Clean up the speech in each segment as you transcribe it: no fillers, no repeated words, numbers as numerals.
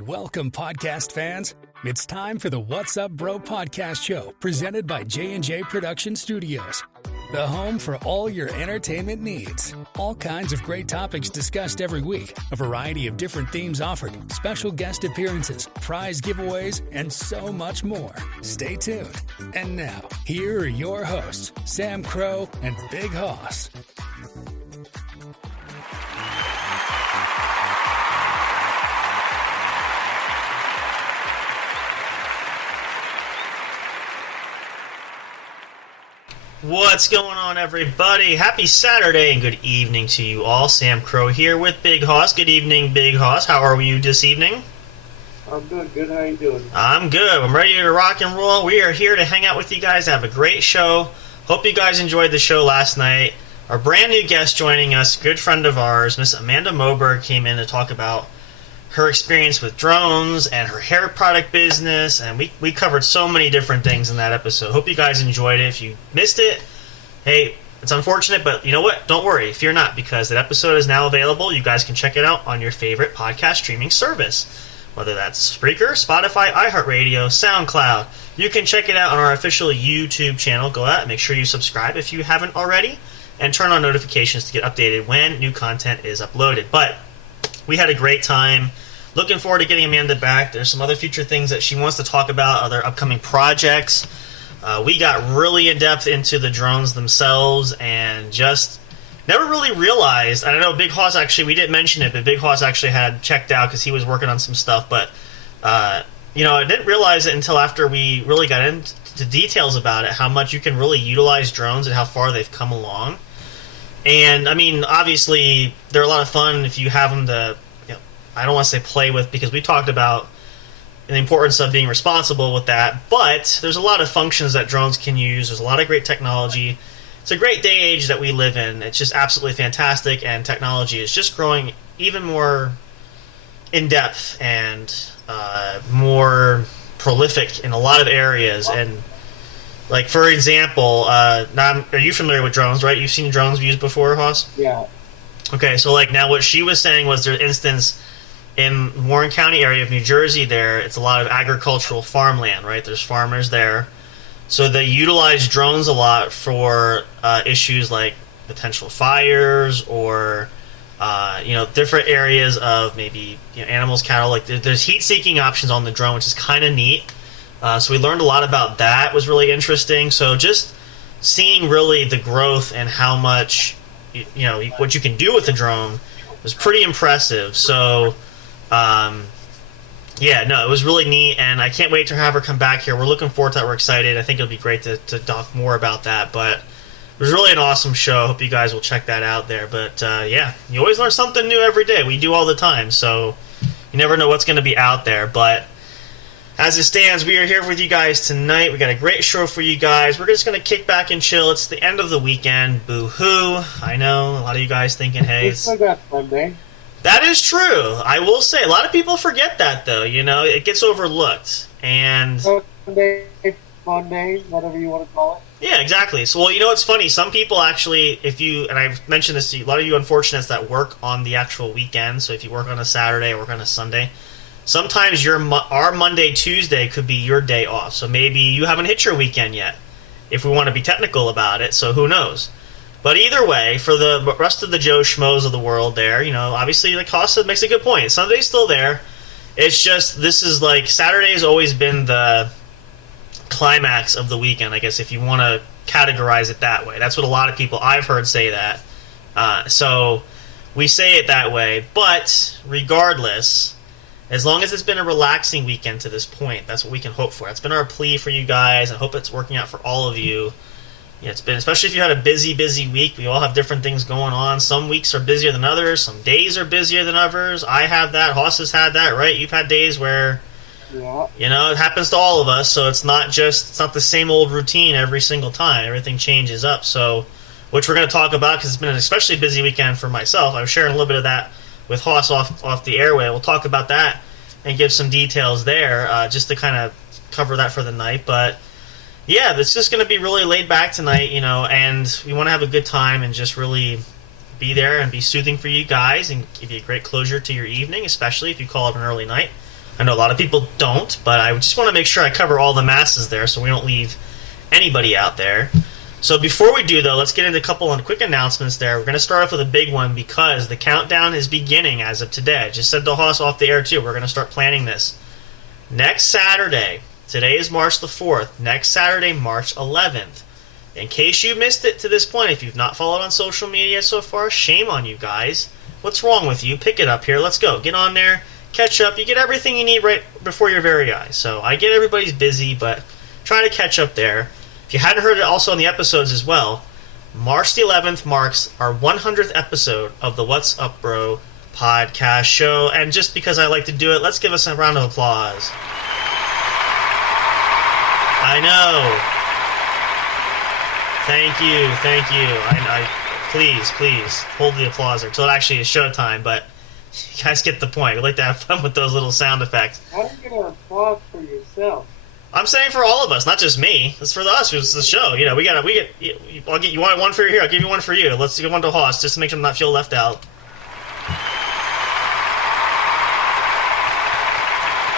Welcome, podcast fans. It's time for the What's Up Bro podcast show presented by J&J Production Studios, the home for all your entertainment needs. All kinds of great topics discussed every week, a variety of different themes offered, special guest appearances, prize giveaways, and so much more. Stay tuned. And now, here are your hosts, Sam Crow and Big Hoss. What's going on, everybody? Happy Saturday and good evening to you all. Sam Crow here with Big Hoss. Good evening, Big Hoss. How are you this evening? I'm doing good. How are you doing? I'm good. I'm ready to rock and roll. We are here to hang out with you guys, have a great show. Hope you guys enjoyed the show last night. Our brand new guest joining us, good friend of ours, Miss Amanda Moberg, came in to talk about her experience with drones and her hair product business, and we covered so many different things in that episode. Hope you guys enjoyed it. If you missed it, hey, it's unfortunate, but you know what? Don't worry, fear not, because that episode is now available. You guys can check it out on your favorite podcast streaming service, whether that's Spreaker, Spotify, iHeartRadio, SoundCloud. You can check it out on our official YouTube channel. Go out and make sure you subscribe if you haven't already, and turn on notifications to get updated when new content is uploaded. But we had a great time. Looking forward to getting Amanda back. There's some other future things that she wants to talk about, other upcoming projects. We got really in-depth into the drones themselves and just never really realized. I don't know, Big Hoss actually, we didn't mention it, but Big Hoss actually had checked out because he was working on some stuff. But, I didn't realize it until after we really got into details about it, how much you can really utilize drones and how far they've come along. And, I mean, obviously, they're a lot of fun if you have them to, I don't want to say play with, because we talked about the importance of being responsible with that, but there's a lot of functions that drones can use. There's a lot of great technology. It's a great day age that we live in. It's just absolutely fantastic, and technology is just growing even more in-depth and more prolific in a lot of areas. And like, for example, now, are you familiar with drones, right? You've seen drones used before, Hoss? Yeah. Okay, so like now what she was saying was there's instance in Warren County area of New Jersey there, it's a lot of agricultural farmland, right? There's farmers there. So they utilize drones a lot for issues like potential fires or, different areas of maybe animals, cattle. Like there's heat-seeking options on the drone, which is kind of neat. So we learned a lot about that. It was really interesting. So just seeing really the growth and how much, what you can do with the drone was pretty impressive. So, it was really neat, and I can't wait to have her come back here. We're looking forward to that. We're excited. I think it'll be great to talk more about that. But it was really an awesome show. Hope you guys will check that out there. But, you always learn something new every day. We do all the time, so you never know what's going to be out there. But as it stands, we are here with you guys tonight. We got a great show for you guys. We're just going to kick back and chill. It's the end of the weekend. Boo-hoo. I know, a lot of you guys thinking, hey... We still got Sunday. That is true. I will say, a lot of people forget that, though. It gets overlooked. And Sunday, Monday, whatever you want to call it. Yeah, exactly. So, it's funny. Some people actually, and I've mentioned this to you, a lot of you unfortunates that work on the actual weekend. So if you work on a Saturday or work on a Sunday, sometimes our Monday, Tuesday could be your day off. So maybe you haven't hit your weekend yet, if we want to be technical about it. So who knows? But either way, for the rest of the Joe Schmoes of the world there, obviously, like Costa makes a good point. Sunday's still there. It's just, this is like, Saturday has always been the climax of the weekend, I guess, if you want to categorize it that way. That's what a lot of people I've heard say that. So we say it that way. But regardless, as long as it's been a relaxing weekend to this point, that's what we can hope for. That's been our plea for you guys, and I hope it's working out for all of you. It's been, especially if you had a busy week. We all have different things going on. Some weeks are busier than others. Some days are busier than others. I have that. Hoss has had that, right? You've had days where, it happens to all of us. So it's not the same old routine every single time. Everything changes up. So, which we're going to talk about because it's been an especially busy weekend for myself. I'm sharing a little bit of that with Hoss off the airway. We'll talk about that and give some details there just to kind of cover that for the night. But yeah, it's just going to be really laid back tonight, and we want to have a good time and just really be there and be soothing for you guys and give you a great closure to your evening, especially if you call it an early night. I know a lot of people don't, but I just want to make sure I cover all the masses there so we don't leave anybody out there. So before we do, though, let's get into a couple of quick announcements there. We're going to start off with a big one because the countdown is beginning as of today. I just said to Haas off the air, too. We're going to start planning this. Next Saturday, today is March the 4th. Next Saturday, March 11th. In case you missed it to this point, if you've not followed on social media so far, shame on you guys. What's wrong with you? Pick it up here. Let's go. Get on there. Catch up. You get everything you need right before your very eyes. So I get everybody's busy, but try to catch up there. If you hadn't heard it also in the episodes as well, March the 11th marks our 100th episode of the What's Up Bro podcast show. And just because I like to do it, let's give us a round of applause. I know. Thank you. Please hold the applause until it actually is showtime, but you guys get the point. We like to have fun with those little sound effects. How do you get an applause for yourself? I'm saying for all of us, not just me. It's for us. It's the show. You know, I'll get you want one for you here. I'll give you one for you. Let's give one to Haas just to make sure I'm not feel left out.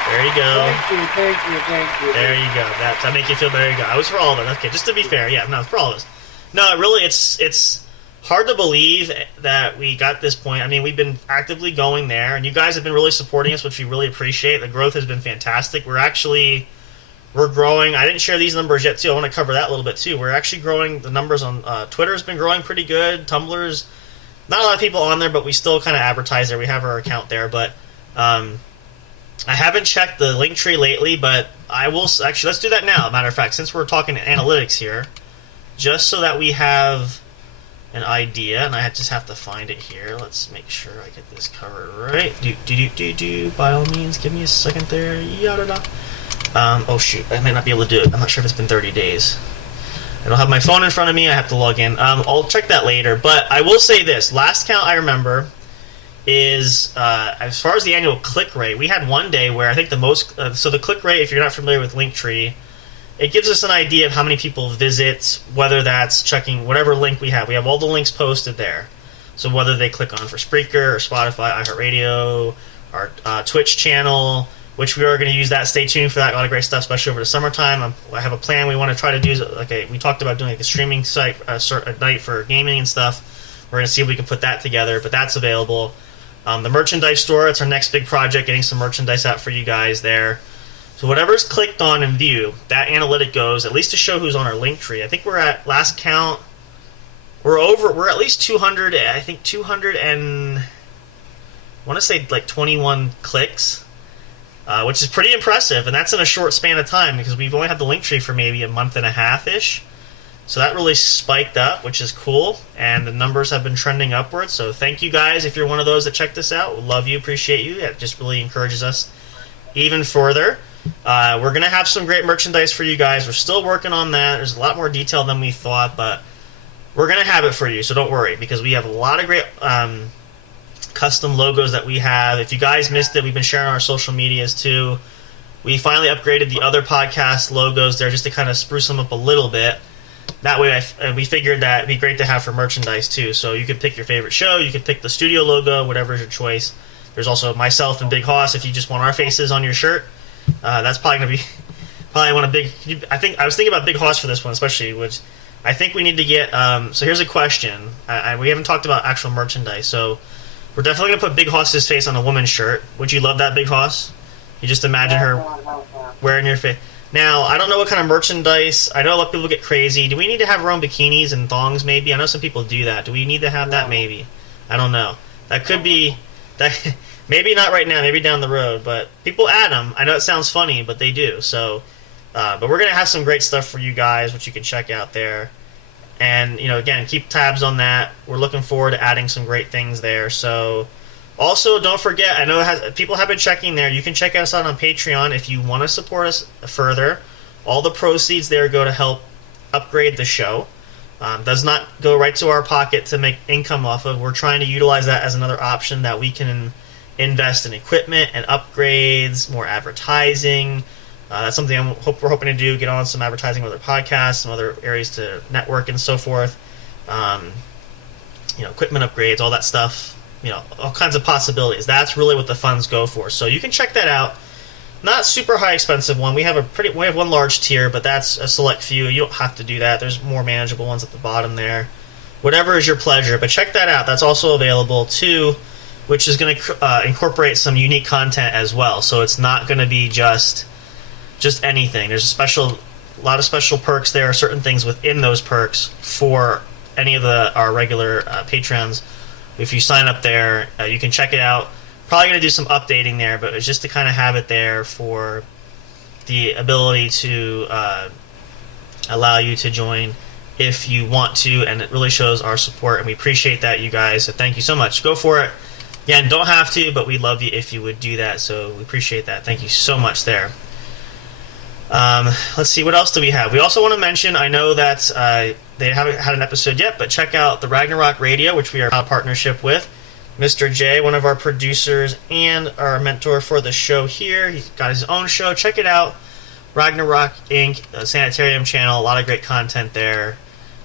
There you go. Thank you. There you go. That make you feel. There you go. I was for all of us. Okay, just to be fair. Yeah, no, it's for all of us. No, really, it's hard to believe that we got this point. I mean, we've been actively going there, and you guys have been really supporting us, which we really appreciate. The growth has been fantastic. We're growing. I didn't share these numbers yet, too. I want to cover that a little bit, too. We're actually growing. The numbers on Twitter has been growing pretty good. Tumblr's not a lot of people on there, but we still kind of advertise there. We have our account there, but I haven't checked the link tree lately, but I will. Actually, let's do that now. Matter of fact, since we're talking analytics here, just so that we have an idea, and I just have to find it here. Let's make sure I get this covered right. By all means, give me a second there. Yada. Oh shoot, I might not be able to do it. I'm not sure if it's been 30 days. I don't have my phone in front of me. I have to log in. I'll check that later. But I will say this: last count I remember is as far as the annual click rate. We had one day where I think the most. So the click rate, if you're not familiar with Linktree, it gives us an idea of how many people visit, whether that's checking whatever link we have. We have all the links posted there. So whether they click on for Spreaker or Spotify, iHeartRadio, our Twitch channel, which we are going to use that. Stay tuned for that. A lot of great stuff, especially over the summertime. I have a plan we want to try to do. We talked about doing a streaming site a night for gaming and stuff. We're going to see if we can put that together, but that's available. The merchandise store, it's our next big project, getting some merchandise out for you guys there. So whatever's clicked on in view, that analytic goes, at least to show who's on our link tree. I think we're at, last count, we're at least 200, I think 200 and, I want to say like 21 clicks, which is pretty impressive, and that's in a short span of time because we've only had the link tree for maybe a month and a half-ish. So that really spiked up, which is cool, and the numbers have been trending upwards. So thank you guys if you're one of those that check this out. We love you, appreciate you. It just really encourages us even further. We're going to have some great merchandise for you guys. We're still working on that. There's a lot more detail than we thought, but we're going to have it for you, so don't worry, because we have a lot of great custom logos that we have. If you guys missed it, we've been sharing on our social medias too. We finally upgraded the other podcast logos there just to kind of spruce them up a little bit. That way we figured that it'd be great to have for merchandise too. So you could pick your favorite show, you could pick the studio logo, whatever is your choice. There's also myself and Big Hoss if you just want our faces on your shirt. That's probably going to be one of big. I was thinking about Big Hoss for this one especially, which I think we need to get. So here's a question. We haven't talked about actual merchandise, so we're definitely going to put Big Hoss's face on a woman's shirt. Would you love that, Big Hoss? You just imagine her wearing your face. Now, I don't know what kind of merchandise. I know a lot of people get crazy. Do we need to have our own bikinis and thongs, maybe? I know some people do that. Do we need to have that, maybe? I don't know. That could be... that. Maybe not right now, maybe down the road, but people add them. I know it sounds funny, but they do. So, but we're going to have some great stuff for you guys, which you can check out there. And, again, keep tabs on that. We're looking forward to adding some great things there. So... Also, don't forget, I know people have been checking there. You can check us out on Patreon if you want to support us further. All the proceeds there go to help upgrade the show. Does not go right to our pocket to make income off of. We're trying to utilize that as another option that we can invest in equipment and upgrades, more advertising. That's something we're hoping to do, get on some advertising with our podcasts, some other areas to network and so forth. Equipment upgrades, all that stuff. All kinds of possibilities. That's really what the funds go for. So you can check that out. not super high expensive one. We have one large tier, but that's a select few. You don't have to do that. There's more manageable ones at the bottom there. Whatever is your pleasure, but check that out. That's also available too, which is going to incorporate some unique content as well. So it's not going to be just anything. There's a lot of special perks there. Certain things within those perks for any of our regular patrons. If you sign up there, you can check it out. Probably going to do some updating there, but it's just to kind of have it there for the ability to allow you to join if you want to, and it really shows our support, and we appreciate that, you guys. So thank you so much. Go for it. Again, don't have to, but we'd love you if you would do that, so we appreciate that. Thank you so much there. Let's see, what else do we have? We also want to mention, I know that they haven't had an episode yet, but check out the Ragnarok Radio, which we are in partnership with. Mr. J, one of our producers and our mentor for the show here. He's got his own show. Check it out. Ragnarok Inc., Sanitarium channel. A lot of great content there.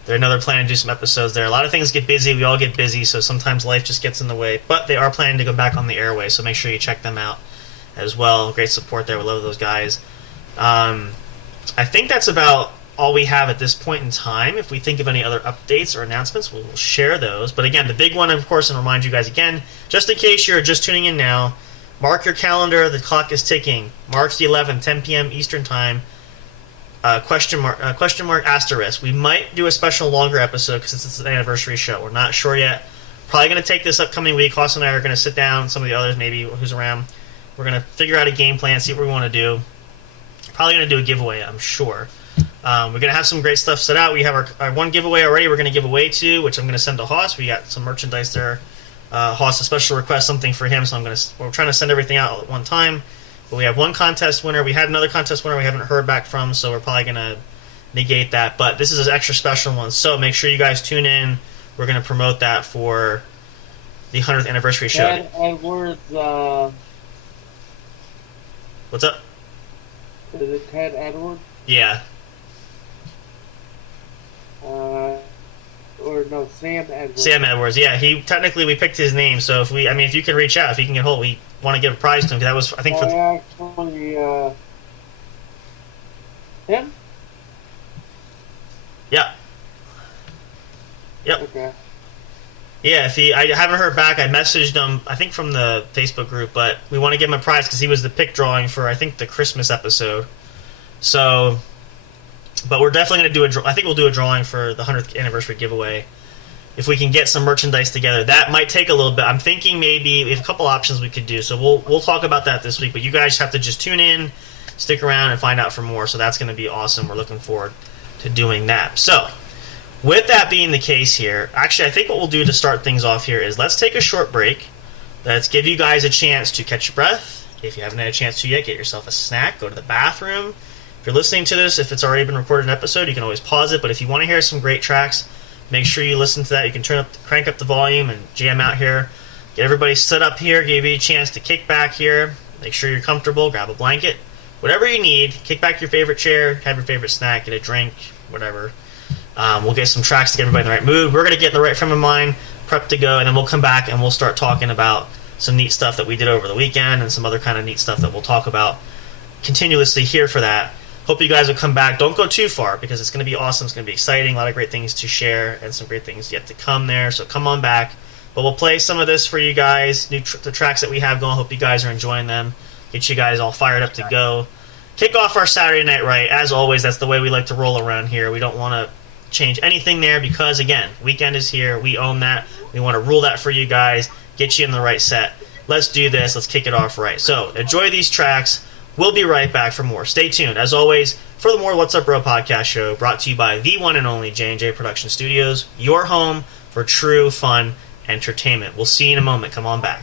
They're planning to do some episodes there. A lot of things get busy. We all get busy, so sometimes life just gets in the way. But they are planning to go back on the airway, so make sure you check them out as well. Great support there. We love those guys. I think that's about all we have at this point in time. If we think of any other updates or announcements, we'll share those. But again, the big one, of course, and remind you guys again, just in case you're just tuning in now, mark your calendar. The clock is ticking. March the 11th, 10 p.m. Eastern Time. Question mark asterisk. We might do a special longer episode because it's an anniversary show. We're not sure yet. Probably going to take this upcoming week. Austin and I are going to sit down, some of the others maybe who's around. We're going to figure out a game plan, see what we want to do. Probably going to do a giveaway, I'm sure. We're going to have some great stuff set out. We have our one giveaway already we're going to give away to, which I'm going to send to Haas. We got some merchandise there. Haas, a special request, something for him, so we're trying to send everything out at one time. But we have one contest winner. We had another contest winner we haven't heard back from, so we're probably going to negate that. But this is an extra special one, so make sure you guys tune in. We're going to promote that for the 100th anniversary show. Ted Edwards, What's up? Is it Ted Edwards? Yeah. Or no, Sam Edwards. Sam Edwards, yeah. We picked his name, so if you can reach out, if you can get hold, we want to give a prize to him, because that was, I think, him? Yeah. Yep. Okay. Yeah, I haven't heard back. I messaged him, I think from the Facebook group, but we want to give him a prize because he was the pick drawing for, I think, the Christmas episode. So, but we're definitely going to do I think we'll do a drawing for the 100th anniversary giveaway. If we can get some merchandise together, that might take a little bit. I'm thinking maybe we have a couple options we could do. So we'll talk about that this week. But you guys have to just tune in, stick around, and find out for more. So that's going to be awesome. We're looking forward to doing that. So, with that being the case here, actually I think what we'll do to start things off here is let's take a short break. Let's give you guys a chance to catch your breath. If you haven't had a chance to yet, get yourself a snack, go to the bathroom. If you're listening to this, if it's already been recorded an episode, you can always pause it. But if you want to hear some great tracks, make sure you listen to that. You can crank up the volume and jam out here. Get everybody set up here, give you a chance to kick back here. Make sure you're comfortable, grab a blanket. Whatever you need, kick back your favorite chair, have your favorite snack, get a drink, whatever. We'll get some tracks to get everybody in the right mood. We're going to get in the right frame of mind, prep to go, and then we'll come back and we'll start talking about some neat stuff that we did over the weekend and some other kind of neat stuff that we'll talk about continuously here for that. Hope you guys will come back. Don't go too far because it's going to be awesome. It's going to be exciting. A lot of great things to share and some great things yet to come there. So come on back. But we'll play some of this for you guys, the tracks that we have going. Hope you guys are enjoying them. Get you guys all fired up to go. Kick off our Saturday night right. As always, that's the way we like to roll around here. We don't want to change anything there because, again, weekend is here. We own that. We want to rule that for you guys, get you in the right set. Let's do this. Let's kick it off right. So enjoy these tracks. We'll be right back for more. Stay tuned. As always, for the more What's Up Bro podcast show, brought to you by the one and only J&J Production Studios, your home for true fun entertainment. We'll see you in a moment. Come on back.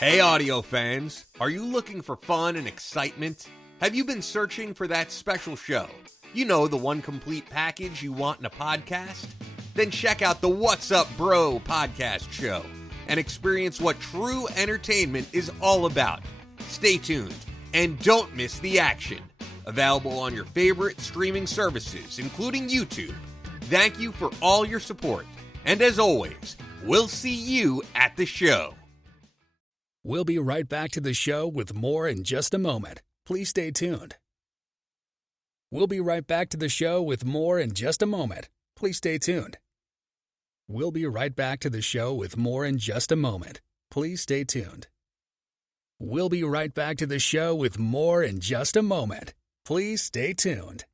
Hey audio fans, are you looking for fun and excitement? Have you been searching for that special show? You know, the one complete package you want in a podcast? Then check out the What's Up Bro podcast show and experience what true entertainment is all about. Stay tuned and don't miss the action. Available on your favorite streaming services, including YouTube. Thank you for all your support. And as always, we'll see you at the show. We'll be right back to the show with more in just a moment. Please stay tuned. We'll be right back to the show with more in just a moment. Please stay tuned. We'll be right back to the show with more in just a moment. Please stay tuned. We'll be right back to the show with more in just a moment. Please stay tuned.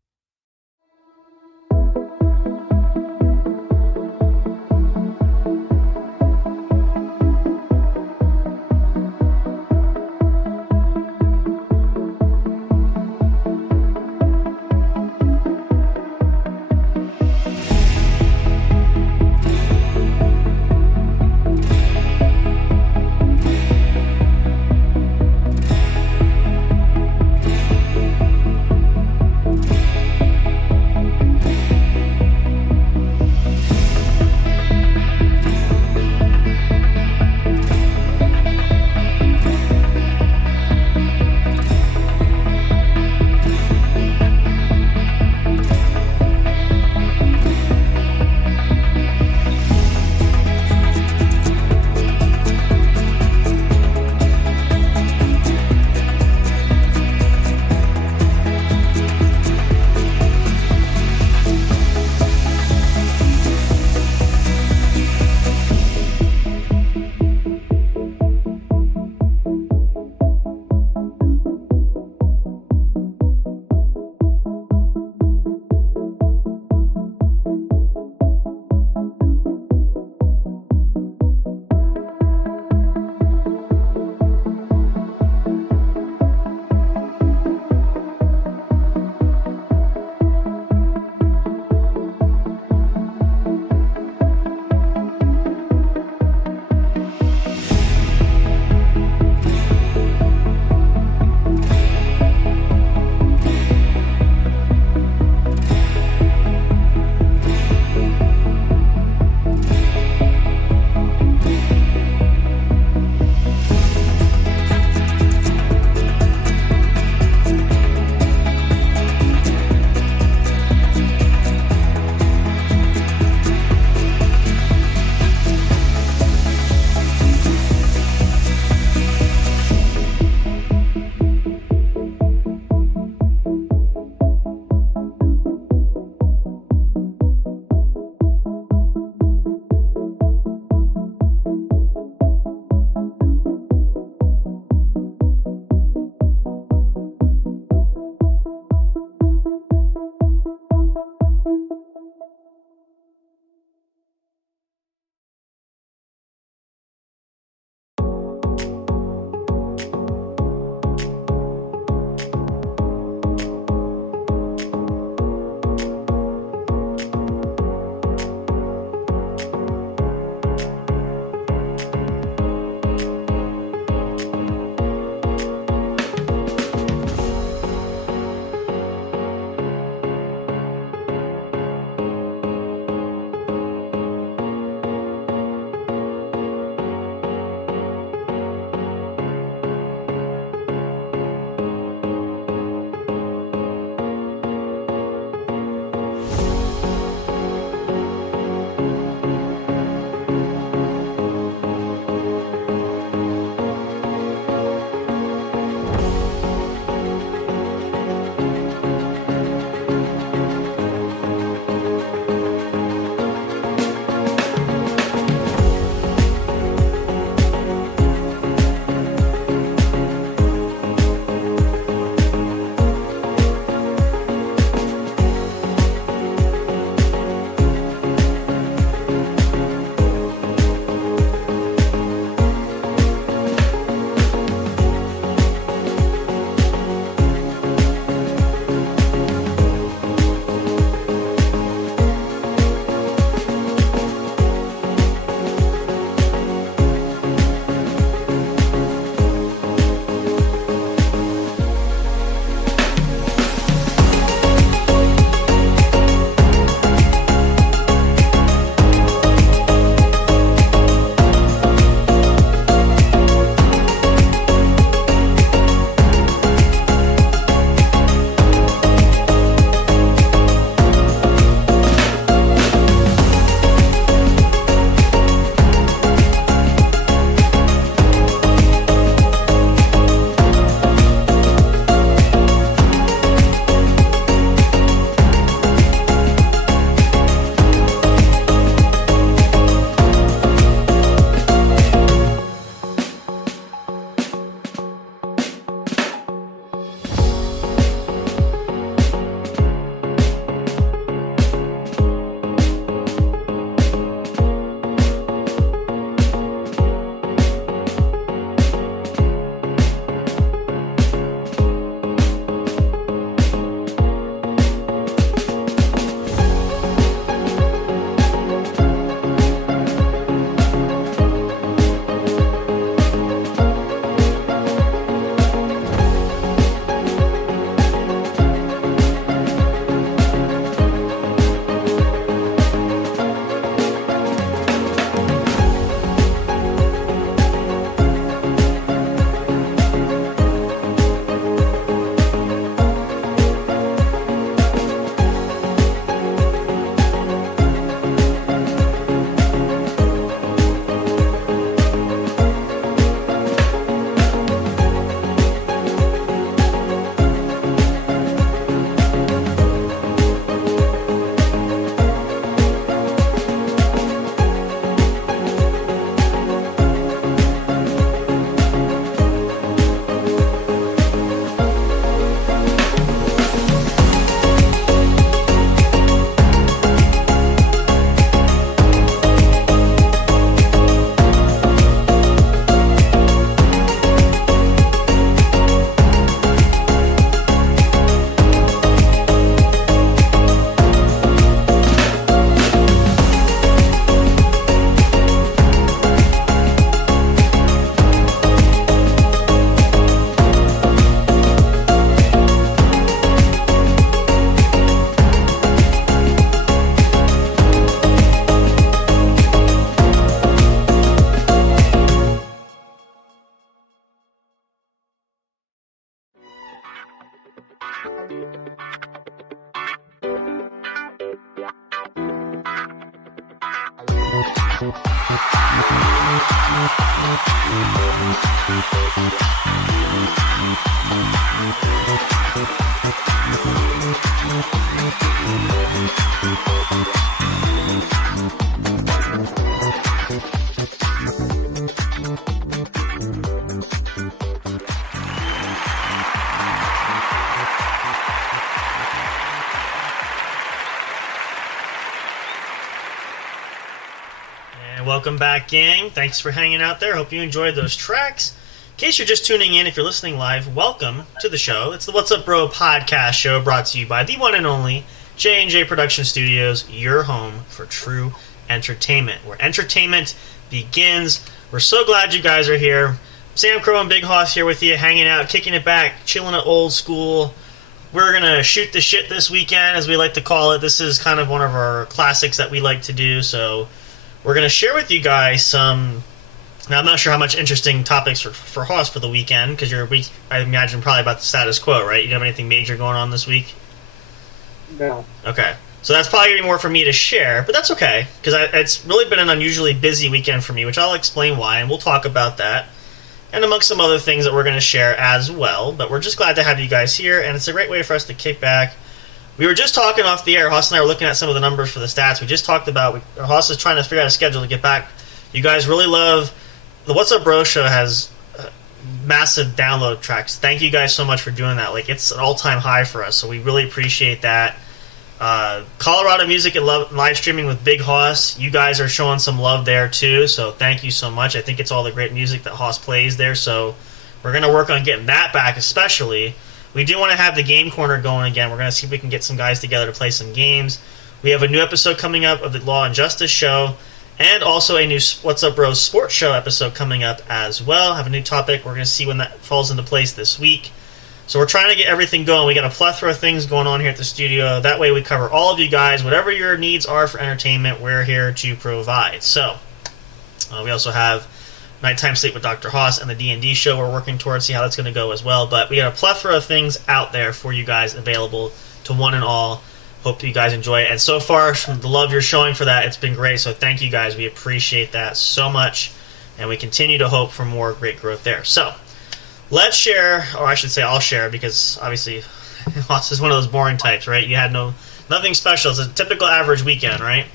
Welcome back, gang. Thanks for hanging out there. Hope you enjoyed those tracks. In case you're just tuning in, if you're listening live, welcome to the show. It's the What's Up Bro podcast show brought to you by the one and only J&J Production Studios, your home for true entertainment, where entertainment begins. We're so glad you guys are here. Sam Crow and Big Hoss here with you, hanging out, kicking it back, chilling at old school. We're going to shoot the shit this weekend, as we like to call it. This is kind of one of our classics that we like to do, so we're going to share with you guys some... Now, I'm not sure how much interesting topics for Hoss for the weekend, because I imagine probably about the status quo, right? You don't have anything major going on this week? No. Okay. So that's probably going to be more for me to share, but that's okay, because it's really been an unusually busy weekend for me, which I'll explain why, and we'll talk about that, and amongst some other things that we're going to share as well. But we're just glad to have you guys here, and it's a great way for us to kick back. We were just talking off the air. Hoss and I were looking at some of the numbers for the stats. We just talked about... Hoss is trying to figure out a schedule to get back. You guys really love... The What's Up Bro show has massive download tracks. Thank you guys so much for doing that. Like, it's an all-time high for us, so we really appreciate that. Colorado Music and live streaming with Big Hoss. You guys are showing some love there, too, so thank you so much. I think it's all the great music that Hoss plays there, so we're going to work on getting that back especially. We do want to have the game corner going again. We're going to see if we can get some guys together to play some games. We have a new episode coming up of the Law and Justice show, and also a new What's Up Bros sports show episode coming up as well. Have a new topic. We're going to see when that falls into place this week. So we're trying to get everything going. We got a plethora of things going on here at the studio. That way we cover all of you guys. Whatever your needs are for entertainment, we're here to provide. So we also have Nighttime Sleep with Dr. Hoss and the D&D show we're working towards, see how that's going to go as well. But we got a plethora of things out there for you guys available to one and all. Hope you guys enjoy it. And so far, from the love you're showing for that, it's been great. So thank you guys. We appreciate that so much. And we continue to hope for more great growth there. So let's share, or I should say I'll share, because obviously Hoss is one of those boring types, right? You had nothing special. It's a typical average weekend, right?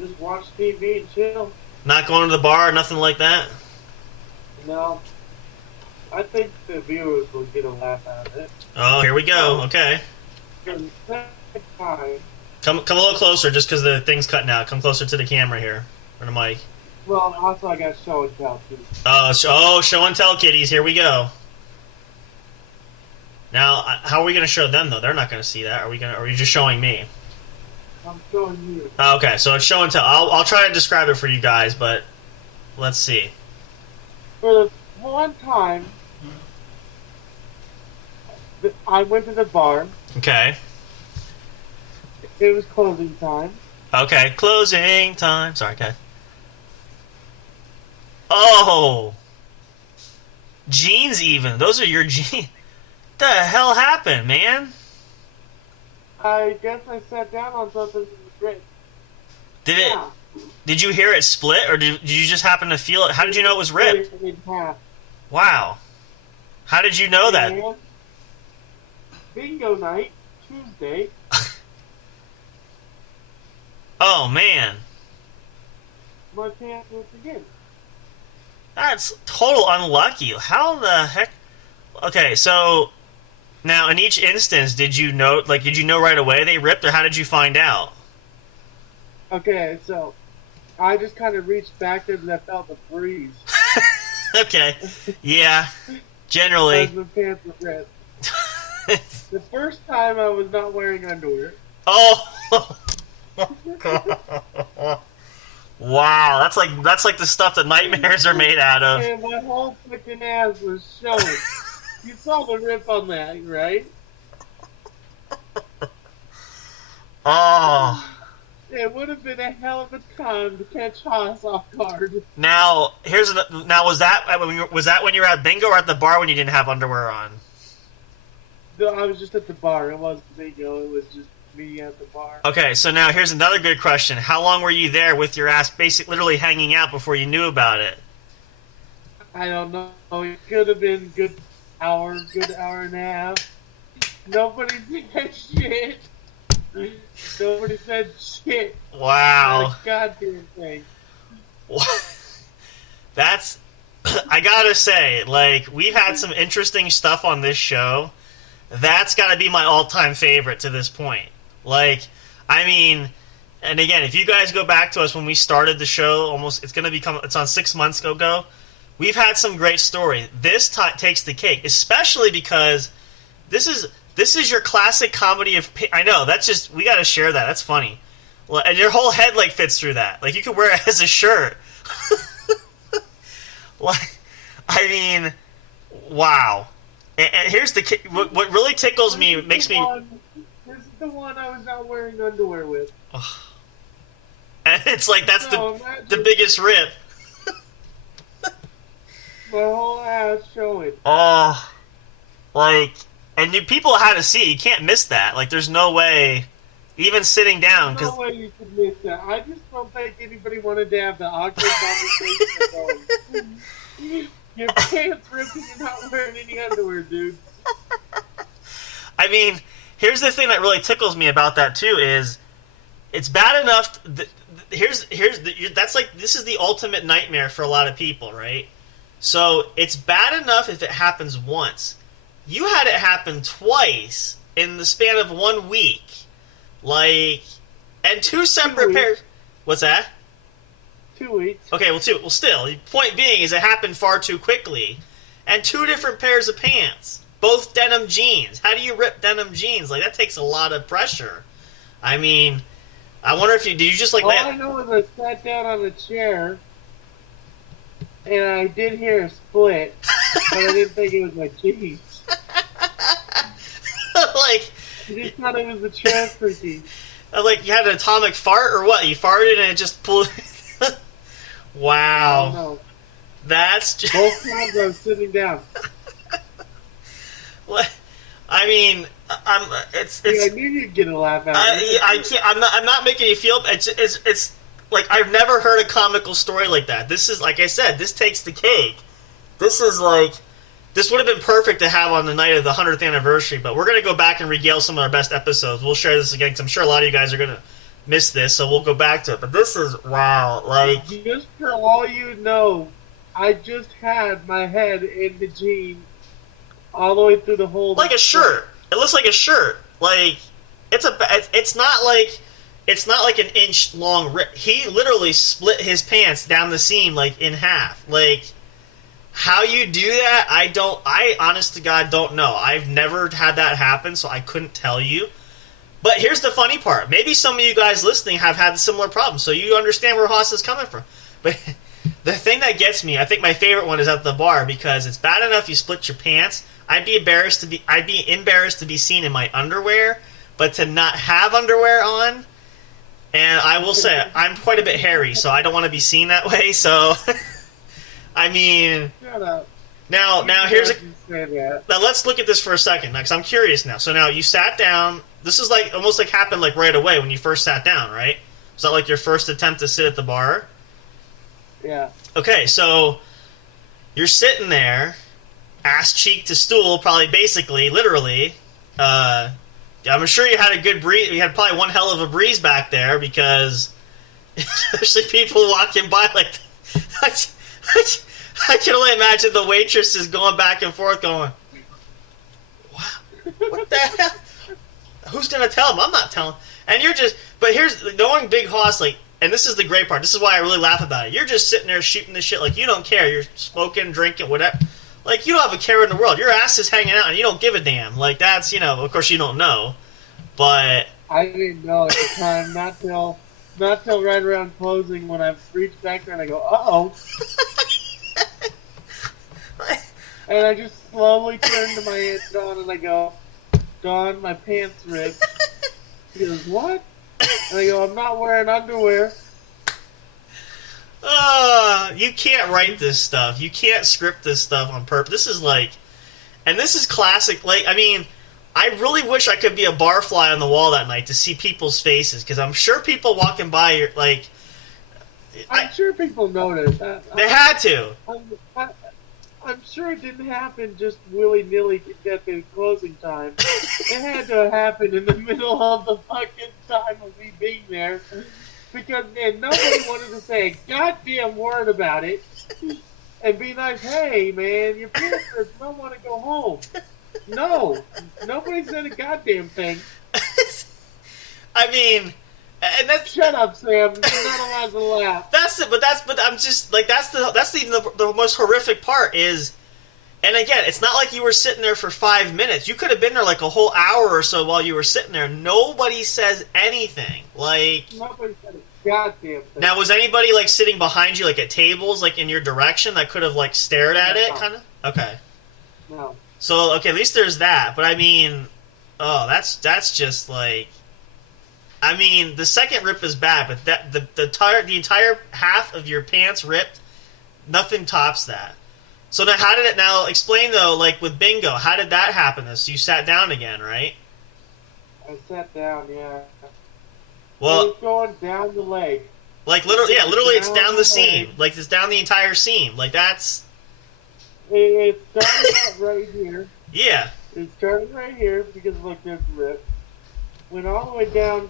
Just watch TV and chill. Not going to the bar, nothing like that? No. I think the viewers will get a laugh out of it. Oh, here we go. Okay. Time. Come a little closer, just because the thing's cutting out. Come closer to the camera here, or the mic. Well, also I got show and tell too. Show and tell, kiddies. Here we go. Now, how are we going to show them though? They're not going to see that. Are you just showing me? I'm showing you. Okay, so it's show and tell. I'll try to describe it for you guys, but let's see. For the one time, I went to the bar. Okay. It was closing time. Okay, closing time. Sorry, okay. Oh! Jeans even. Those are your jeans. The hell happened, man? I guess I sat down on something that was great. Did you hear it split, or did you just happen to feel it? How did you know it was ripped? Wow. How did you know that? Bingo night, Tuesday. Oh, man. My pants was again. That's total unlucky. How the heck? Okay, so now in each instance, did you know right away they ripped, or how did you find out? Okay, so I just kind of reached back there and I felt the breeze. Okay, yeah, generally. As the pants were ripped. The first time I was not wearing underwear. Oh. Wow, that's like the stuff that nightmares are made out of. And my whole freaking ass was showing. You saw the rip on that, right? Oh. It would have been a hell of a time to catch Hoss off guard. Now, was that when you were at bingo or at the bar when you didn't have underwear on? No, I was just at the bar. It wasn't bingo. It was just me at the bar. Okay, so now here's another good question. How long were you there with your ass literally hanging out before you knew about it? I don't know. It could have been good hour and a half. Nobody said shit. Nobody said shit. Wow. Not a goddamn thing. That's, I gotta say, like, we've had some interesting stuff on this show. That's gotta be my all-time favorite to this point. Like, I mean, and again, if you guys go back to us when we started the show, it's on 6 months ago. We've had some great story. This takes the cake, especially because this is your classic comedy of. I know, that's just, we gotta share that. That's funny. And your whole head like fits through that. Like, you could wear it as a shirt. Like, I mean, wow. And here's the what really tickles me, makes me. This is the one I was not wearing underwear with. And it's like that's the biggest rip. My whole ass showing. Oh, like, and people had to see. You can't miss that. Like, there's no way, even sitting down. There's no way you could miss that. I just don't think anybody wanted to have the awkward conversation going. Your pants ripped and you're not wearing any underwear, dude. I mean, here's the thing that really tickles me about that too is, it's bad enough. That's like, this is the ultimate nightmare for a lot of people, right? So it's bad enough if it happens once. You had it happen twice in the span of 1 week. Like, and 2 separate pairs. What's that? 2 weeks. Okay, well, still. Point being is it happened far too quickly. And 2 different pairs of pants. Both denim jeans. How do you rip denim jeans? Like, that takes a lot of pressure. I mean, I wonder if did you just like... All I know is I sat down on a chair, and I did hear a split, but I didn't think it was my jeans. Like... I just thought it was the transfer jeans. Like, you had an atomic fart, or what? You farted and it just pulled... Wow. I don't know. That's just... Both times I was sitting down. What? I mean, it's. I knew you'd get a laugh out of it. I can't. I'm not making you feel. It's like, I've never heard a comical story like that. This is, like I said, this takes the cake. This is like, this would have been perfect to have on the night of the 100th anniversary. But we're gonna go back and regale some of our best episodes. We'll share this again because I'm sure a lot of you guys are gonna miss this, so we'll go back to it. But this is, wow. Like, just for all you know, I just had my head in the jeans all the way through the whole. Like a shirt. It looks like a shirt. Like, it's not like an inch long rip. He literally split his pants down the seam, like, in half. Like, how you do that, I honest to God don't know. I've never had that happen, so I couldn't tell you. But here's the funny part. Maybe some of you guys listening have had similar problems, so you understand where Haas is coming from. But the thing that gets me, I think my favorite one is at the bar, because it's bad enough you split your pants. I'd be embarrassed to be seen in my underwear, but to not have underwear on, and I will say I'm quite a bit hairy, so I don't want to be seen that way. So, I mean, Shut up. now let's look at this for a second, because I'm curious now. So now you sat down. This is like almost like happened like right away when you first sat down, right? Was that like your first attempt to sit at the bar? Yeah. Okay, so you're sitting there, ass cheek to stool, probably, basically, literally. I'm sure you had a good breeze. You had probably one hell of a breeze back there, because especially people walking by, like, I can only imagine the waitresses going back and forth going, wow, what the hell? Who's going to tell them? I'm not telling. And you're just, but here's, knowing Big Hoss, like, and this is the great part. This is why I really laugh about it. You're just sitting there shooting this shit like you don't care. You're smoking, drinking, whatever. Like, you don't have a care in the world. Your ass is hanging out and you don't give a damn. Like, that's, of course you don't know. But I didn't know at the time, not till right around closing, when I reached back there and I go, uh-oh. And I just slowly turned to my Aunt Dawn and I go, Dawn, my pants ripped. She goes, what? And I go, I'm not wearing underwear. You can't write this stuff. You can't script this stuff on purpose. This is like, and this is classic. Like, I mean, I really wish I could be a barfly on the wall that night to see people's faces, because I'm sure people walking by, like... I'm sure people noticed. They had to. I'm sure it didn't happen just willy-nilly at the closing time. It had to happen in the middle of the fucking time of me being there. Because, man, nobody wanted to say a goddamn word about it. And be like, hey, man, your parents don't want to go home. No. Nobody said a goddamn thing. I mean... And that's, shut up, Sam. You're not allowed to laugh. But I'm just like that's even the most horrific part is, and again, it's not like you were sitting there for 5 minutes. You could have been there like a whole hour or so while you were sitting there. Nobody says anything. Like nobody said a goddamn thing. Now, was anybody like sitting behind you, like at tables, like in your direction, that could have like stared at it, kind of? Okay. No. So okay, at least there's that. But I mean, that's just like. I mean, the second rip is bad, but the entire half of your pants ripped, nothing tops that. So now, how did it now explain though? Like with bingo, how did that happen? So you sat down again, right? I sat down, yeah. Well, it's going down the leg. Like literally, yeah, literally, it's down the seam. Like it's down the entire seam. Like that's. It started out right here. Yeah. It started right here because look, there's the rip. Went all the way down.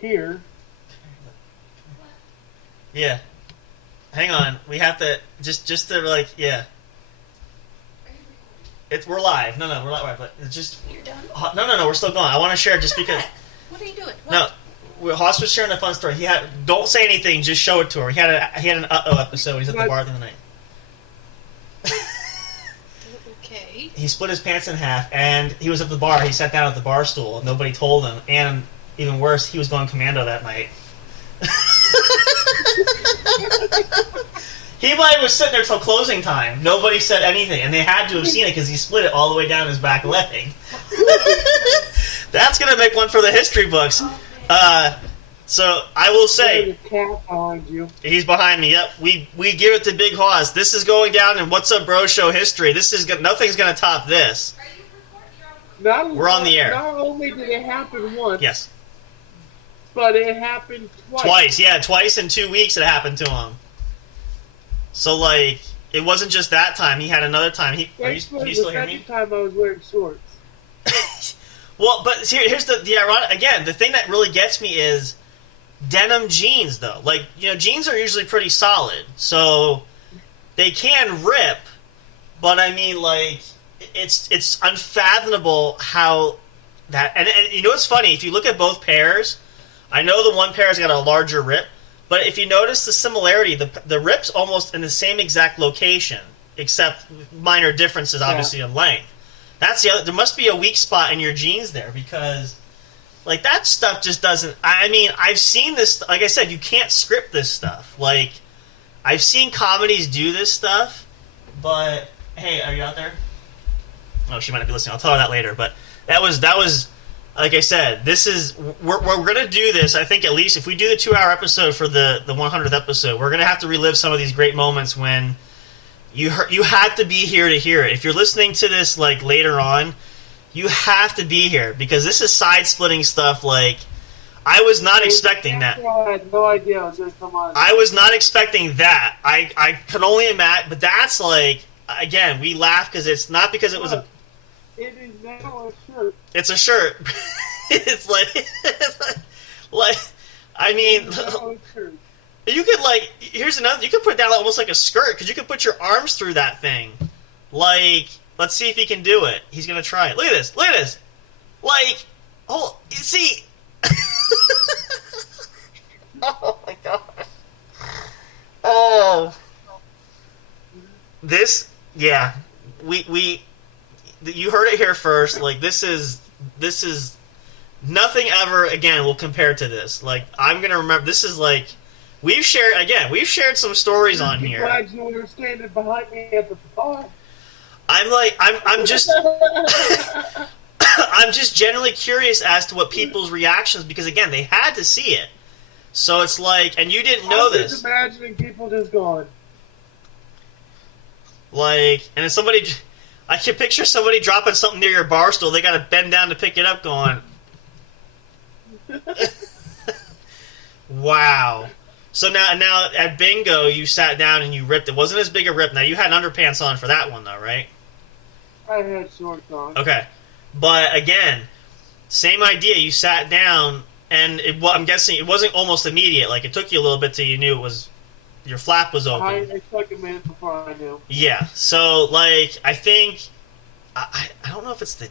Here. Yeah. Hang on. We have to just to like yeah. We're live. No, we're not live. But it's just. You're done? No. We're still going. I want to share just because. What are you doing? What? No. Hoss was sharing a fun story. Don't say anything. Just show it to her. He had an episode. He's at the bar the other night. Okay. He split his pants in half, and he was at the bar. He sat down at the bar stool. Nobody told him, and. Even worse, he was going commando that night. He was sitting there till closing time. Nobody said anything, and they had to have seen it because he split it all the way down his back leg. That's gonna make one for the history books. So I will say, cat behind you. He's behind me. Yep, we give it to Big Hoss. This is going down in What's Up Bro Show history. Nothing's gonna top this. We're on the air. Not only did it happen once. Yes. But it happened twice. Twice in 2 weeks it happened to him. So, like, it wasn't just that time. He had another time. Are you still hearing me? The second time I was wearing shorts. Well, but here's the ironic... Again, the thing that really gets me is denim jeans, though. Like, jeans are usually pretty solid. So, they can rip. But, I mean, like, it's unfathomable how that... And what's funny? If you look at both pairs... I know the one pair's got a larger rip, but if you notice the similarity, the rip's almost in the same exact location, except minor differences, obviously, in length. That's the other. There must be a weak spot in your jeans there because, like, that stuff just doesn't. I mean, I've seen this. Like I said, you can't script this stuff. Like, I've seen comedies do this stuff, but hey, are you out there? Oh, she might not be listening. I'll tell her that later. But that was. Like I said, we're going to do this. I think at least if we do the 2-hour episode for the 100th episode, we're going to have to relive some of these great moments when you had to be here to hear it. If you're listening to this like later on, you have to be here because this is side-splitting stuff. Like I was not expecting that. I had no idea I was going to come on. I was not expecting that. I can only imagine, but that's like again, we laugh because it's not because it was a. It is now a shirt. It's a shirt. it's like, I mean, you could like. Here's another. You could put it down almost like a skirt because you could put your arms through that thing. Like, let's see if he can do it. He's gonna try it. Look at this. Look at this. Like, oh, you see. Oh my god. Oh. This, yeah, we. You heard it here first. Like this is nothing ever again will compare to this. Like I'm gonna remember. This is like we've shared some stories on here. Glad you were standing behind me at the bar. I'm just I'm just generally curious as to what people's reactions because again they had to see it. So it's like, and you didn't know this. I'm just imagining people just going. Like, and if somebody. I can picture somebody dropping something near your bar stool. They got to bend down to pick it up going, wow. So now at bingo, you sat down and you ripped. It wasn't as big a rip. Now, you had underpants on for that one, though, right? I had shorts on. Okay. But, again, same idea. You sat down, and I'm guessing it wasn't almost immediate. Like, it took you a little bit till you knew your flap was open. It took a minute before I knew. Yeah. So, like, I think... I don't know if it's the...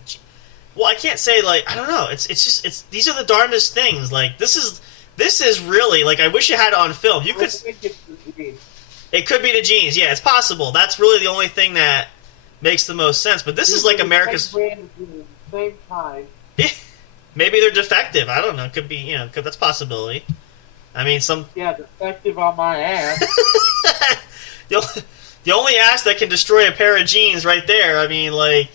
Well, I can't say, like... I don't know. It's just... These are the darndest things. Like, this is really... Like, I wish you had it on film. You could... I think it's the jeans. It could be the jeans. Yeah, it's possible. That's really the only thing that makes the most sense. But this is like America's... Same time. Maybe they're defective. I don't know. Could be, that's a possibility. I mean, Yeah, defective on my ass. The only ass that can destroy a pair of jeans right there. I mean, like,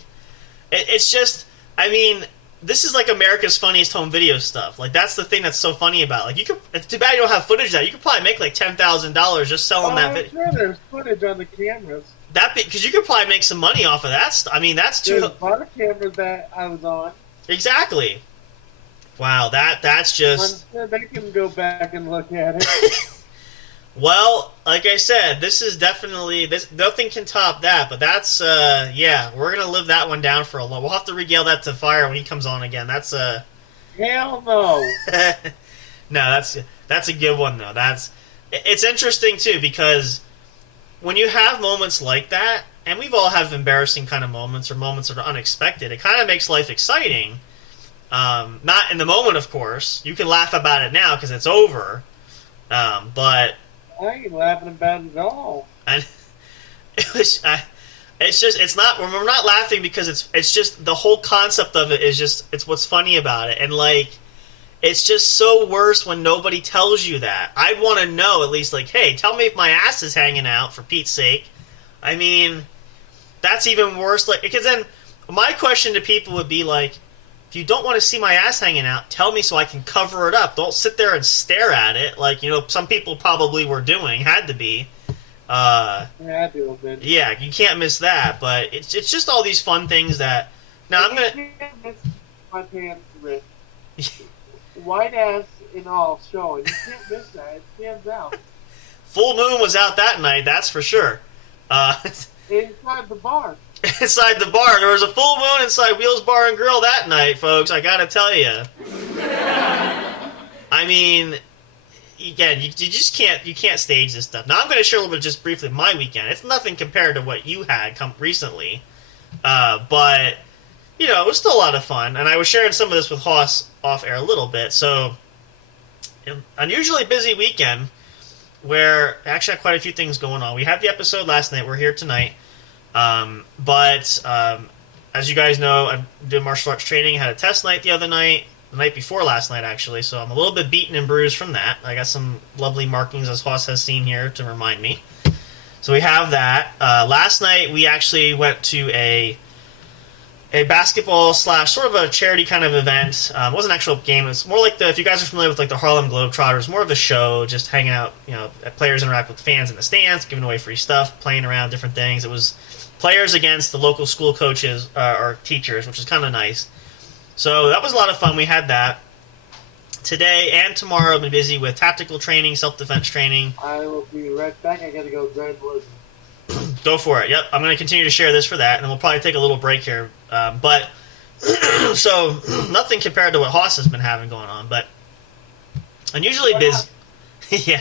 it's just, I mean, this is like America's Funniest Home Video stuff. Like, that's the thing that's so funny about it. Like, it's too bad you don't have footage of that. You could probably make like $10,000 just selling that video. I'm sure there's footage on the cameras. Because you could probably make some money off of that. I mean, that's too... There's a lot of cameras that I was on. Exactly. Wow, that's just... I'm sure they can go back and look at it. Well, like I said, this is definitely... nothing can top that, but that's... yeah, we're going to live that one down for a long... We'll have to regale that to Fire when he comes on again. That's Hell no. No, that's a good one, though. It's interesting, too, because when you have moments like that, and we've all have embarrassing kind of moments or moments that are unexpected, it kind of makes life exciting. Not in the moment, of course. You can laugh about it now because it's over. But... I ain't laughing about it at all. And it's not, we're not laughing because it's just, the whole concept of it is just, it's what's funny about it. And like, it's just so worse when nobody tells you that. I'd want to know at least, like, hey, tell me if my ass is hanging out, for Pete's sake. I mean, that's even worse. Like, because then my question to people would be like, if you don't want to see my ass hanging out, tell me so I can cover it up. Don't sit there and stare at it like, some people probably were doing, had to be. Yeah, I do a bit. Yeah, you can't miss that. But it's just all these fun things that... Now, I'm going to... You can't miss my pants wrist. White ass in all showing. You can't miss that. It stands out. Full moon was out that night, that's for sure. Inside the bar. Inside the bar. There was a full moon inside Wheels Bar and Grill that night, folks. I gotta tell you. I mean, again, you just can't stage this stuff. Now, I'm going to share a little bit just briefly my weekend. It's nothing compared to what you had recently. But, it was still a lot of fun. And I was sharing some of this with Hoss off air a little bit. So, unusually busy weekend where I actually had quite a few things going on. We had the episode last night. We're here tonight. But as you guys know, I did martial arts training. I had a test night the night before last night, actually. So I'm a little bit beaten and bruised from that. I got some lovely markings, as Hoss has seen here, to remind me. So we have that. Last night, we actually went to a basketball / sort of a charity kind of event. It wasn't an actual game. It was more like if you guys are familiar with like the Harlem Globetrotters, more of a show, just hanging out, players interact with fans in the stands, giving away free stuff, playing around different things. It was players against the local school coaches or teachers, which is kind of nice. So that was a lot of fun. We had that. Today and tomorrow I'll be busy with tactical training, self-defense training. I will be right back. I gotta go grind wood. Go for it. Yep, I'm going to continue to share this for that, and then we'll probably take a little break here. But so nothing compared to what Hoss has been having going on, but unusually busy. Yeah,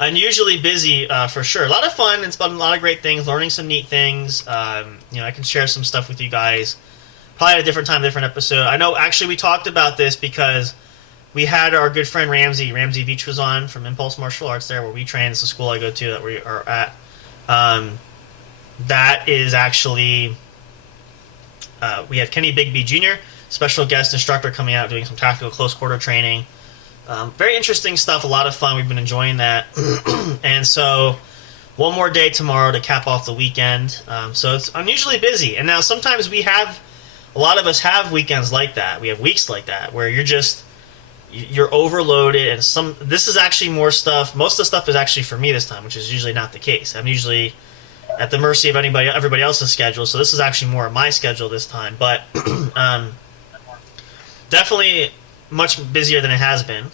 unusually busy for sure. A lot of fun. It's been a lot of great things. Learning some neat things. I can share some stuff with you guys. Probably at a different time, different episode. I know. Actually, we talked about this because we had our good friend Ramsey Beach was on from Impulse Martial Arts there, where we train. It's the school I go to that we are at. That is actually, we have Kenny Bigby Jr., special guest instructor, coming out doing some tactical close quarter training. Very interesting stuff, a lot of fun. We've been enjoying that. And so one more day tomorrow to cap off the weekend. So it's unusually busy. And now sometimes a lot of us have weekends like that. We have weeks like that where you're overloaded, and this is actually more stuff. Most of the stuff is actually for me this time, which is usually not the case. I'm usually at the mercy of everybody else's schedule. So this is actually more of my schedule this time, but definitely much busier than it has been.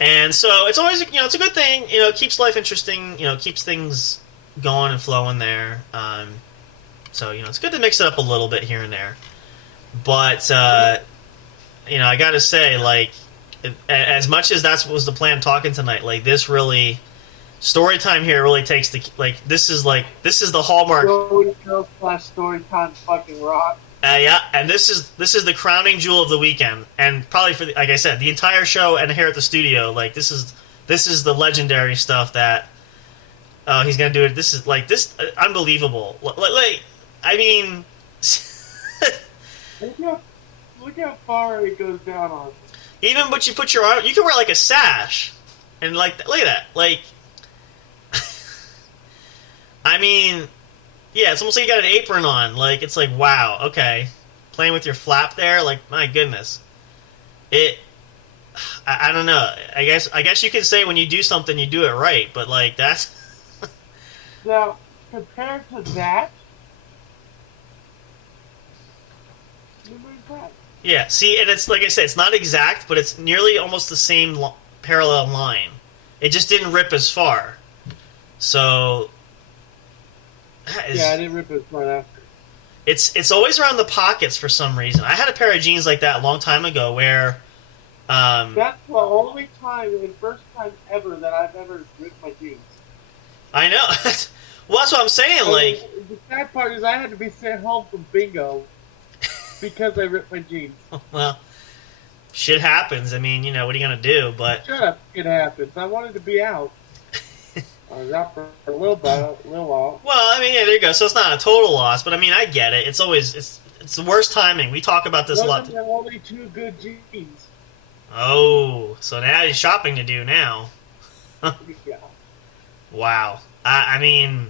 And so it's always, it's a good thing. It keeps life interesting. Keeps things going and flowing there. So it's good to mix it up a little bit here and there. But I gotta say, like, as much as that was the plan talking tonight, like, this really, story time here really takes this is the hallmark. Story time fucking rock. Yeah, and this is the crowning jewel of the weekend, and probably for like I said, the entire show and here at the studio, like, this is the legendary stuff that he's gonna do. This is unbelievable. Like, I mean, look how far it goes down on. Even what you put your arm, you can wear like a sash, and like, look at that, like. I mean, yeah, it's almost like you got an apron on. Like, it's like, wow, okay. Playing with your flap there, like, my goodness. I don't know. I guess you can say when you do something, you do it right, but, like, that's... Now, compared to that, yeah, see, and it's, like I said, it's not exact, but it's nearly almost the same parallel line. It just didn't rip as far. So... yeah, I didn't rip it right after. It's always around the pockets for some reason. I had a pair of jeans like that a long time ago where... that's the only time and first time ever that I've ever ripped my jeans. I know. Well, that's what I'm saying. Like, the sad part is I had to be sent home from bingo because I ripped my jeans. Well, shit happens. I mean, what are you going to do? But shut up, it happens. I wanted to be out. I was out for a little while. Well, I mean, yeah, there you go. So it's not a total loss, but I mean, I get it. It's always it's the worst timing. We talk about this a lot. Those are only 2 good jeans. Oh, so now there's shopping to do now. Yeah. Wow. I mean,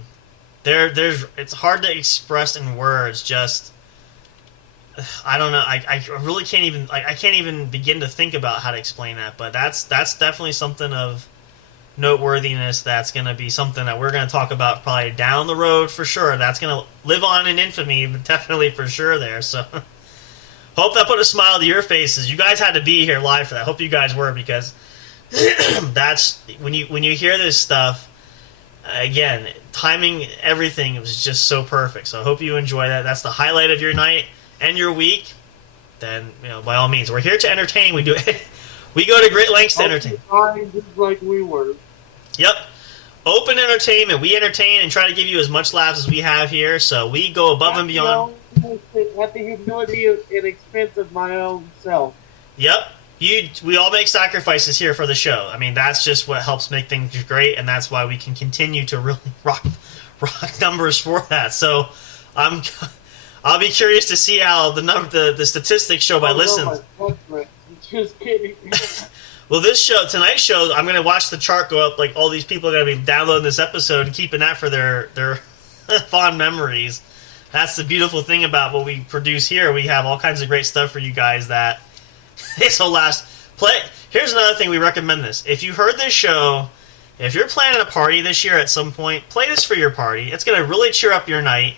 there's it's hard to express in words. Just I don't know. I really can't even I can't even begin to think about how to explain that. But that's definitely something of noteworthiness. That's going to be something that we're going to talk about probably down the road for sure. That's going to live on in infamy, but definitely for sure there. So hope that put a smile to your faces. You guys had to be here live for that. Hope you guys were, because that's when you hear this stuff, again, timing, everything was just so perfect. So I hope you enjoy that. That's the highlight of your night and your week. Then, by all means, we're here to entertain. We do it. We go to great lengths to entertain. Just like we were. Yep. Open entertainment. We entertain and try to give you as much laughs as we have here, so we go above and beyond. At the humility and expense of my own self. Yep. We all make sacrifices here for the show. I mean, that's just what helps make things great, and that's why we can continue to really rock numbers for that. So I'll be curious to see how the statistics show by listens. Just kidding. Well, tonight's show, I'm going to watch the chart go up. Like, all these people are going to be downloading this episode and keeping that for their fond memories. That's the beautiful thing about what we produce here. We have all kinds of great stuff for you guys that this will last. Here's another thing we recommend this. If you heard this show, if you're planning a party this year at some point, play this for your party. It's going to really cheer up your night.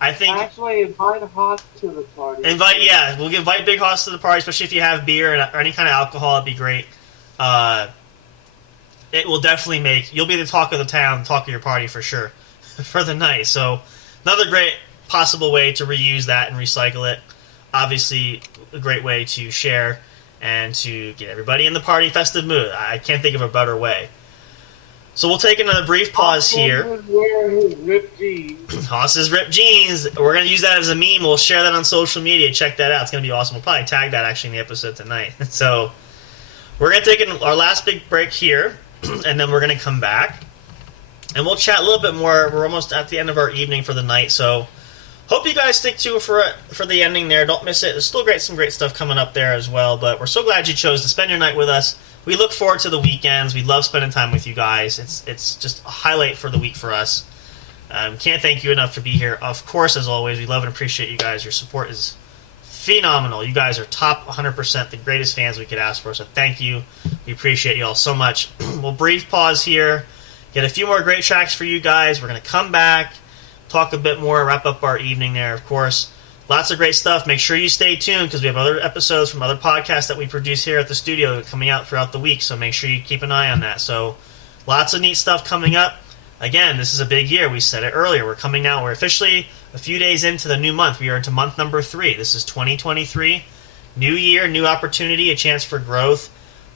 I think actually invite Haas to the party. We'll invite Big Haas to the party, especially if you have beer or any kind of alcohol. It'd be great. It will definitely you'll be the talk of the town, talk of your party for sure, for the night. So another great possible way to reuse that and recycle it. Obviously, a great way to share and to get everybody in the party festive mood. I can't think of a better way. So we'll take another brief pause here. Wear his ripped jeans. Haas's ripped jeans. We're going to use that as a meme. We'll share that on social media. Check that out. It's going to be awesome. We'll probably tag that actually in the episode tonight. So we're going to take our last big break here, and then we're going to come back. And we'll chat a little bit more. We're almost at the end of our evening for the night, so hope you guys stick to for the ending there. Don't miss it. There's still some great stuff coming up there as well, but we're so glad you chose to spend your night with us. We look forward to the weekends. We love spending time with you guys. It's just a highlight for the week for us. Can't thank you enough for being here. Of course, as always, we love and appreciate you guys. Your support is phenomenal. You guys are top 100%, the greatest fans we could ask for, so thank you. We appreciate you all so much. We'll brief pause here, get a few more great tracks for you guys. We're going to come back. talk a bit more, wrap up our evening there, of course. Lots of great stuff. Make sure you stay tuned because we have other episodes from other podcasts that we produce here at the studio coming out throughout the week, so make sure you keep an eye on that. So lots of neat stuff coming up. Again, this is a big year. We said it earlier. We're coming out. We're officially a few days into the new month. We are into month number 3. This is 2023. New year, new opportunity, a chance for growth.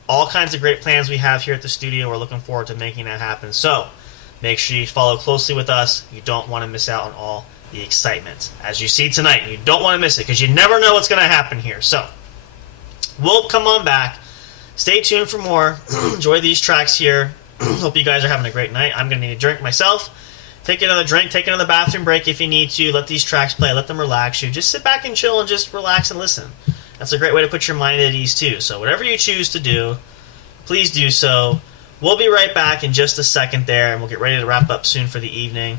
All kinds of great plans we have here at the studio. We're looking forward to making that happen. So make sure you follow closely with us. You don't want to miss out on all the excitement. As you see tonight, you don't want to miss it because you never know what's going to happen here. So we'll come on back. Stay tuned for more. Enjoy these tracks here. Hope you guys are having a great night. I'm going to need a drink myself. Take another drink. Take another bathroom break if you need to. Let these tracks play. Let them relax you. Just sit back and chill and just relax and listen. That's a great way to put your mind at ease too. So whatever you choose to do, please do so. We'll be right back in just a second there, and we'll get ready to wrap up soon for the evening.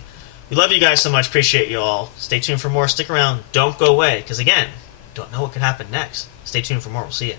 We love you guys so much. Appreciate you all. Stay tuned for more. Stick around. Don't go away, because again, don't know what could happen next. Stay tuned for more. We'll see you.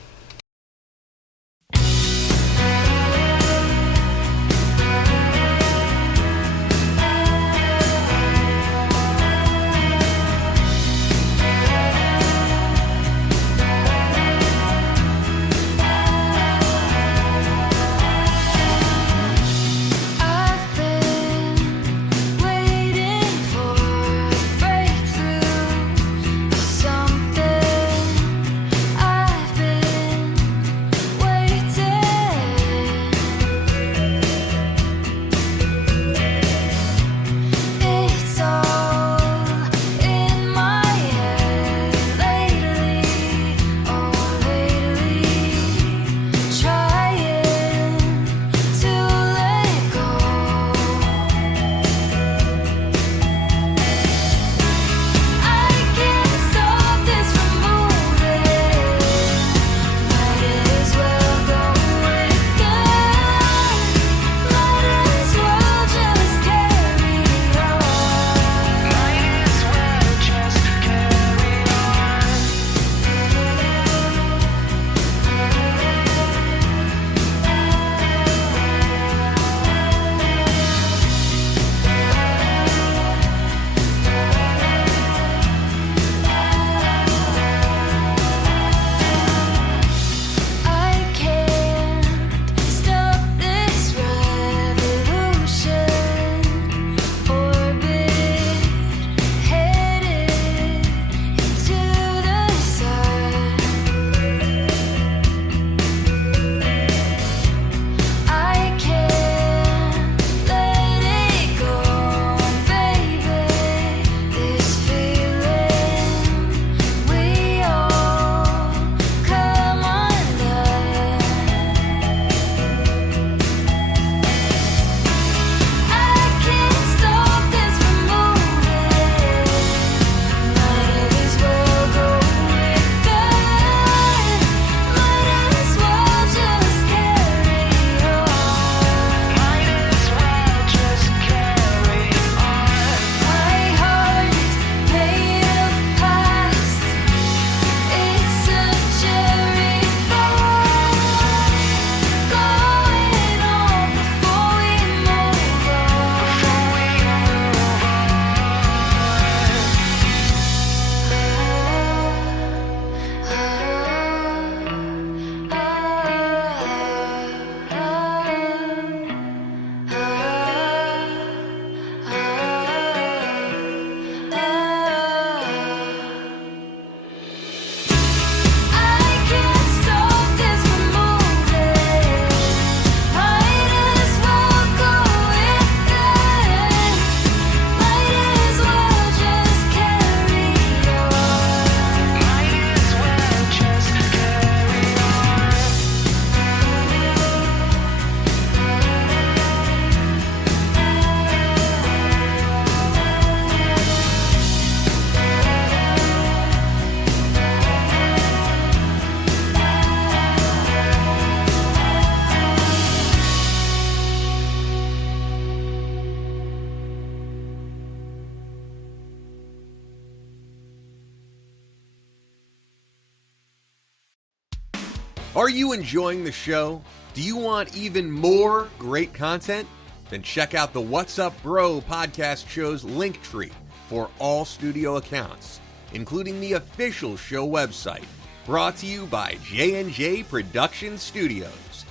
Are you enjoying the show? Do you want even more great content? Then check out the What's Up Bro podcast show's link tree for all studio accounts, including the official show website, brought to you by J&J Production Studios.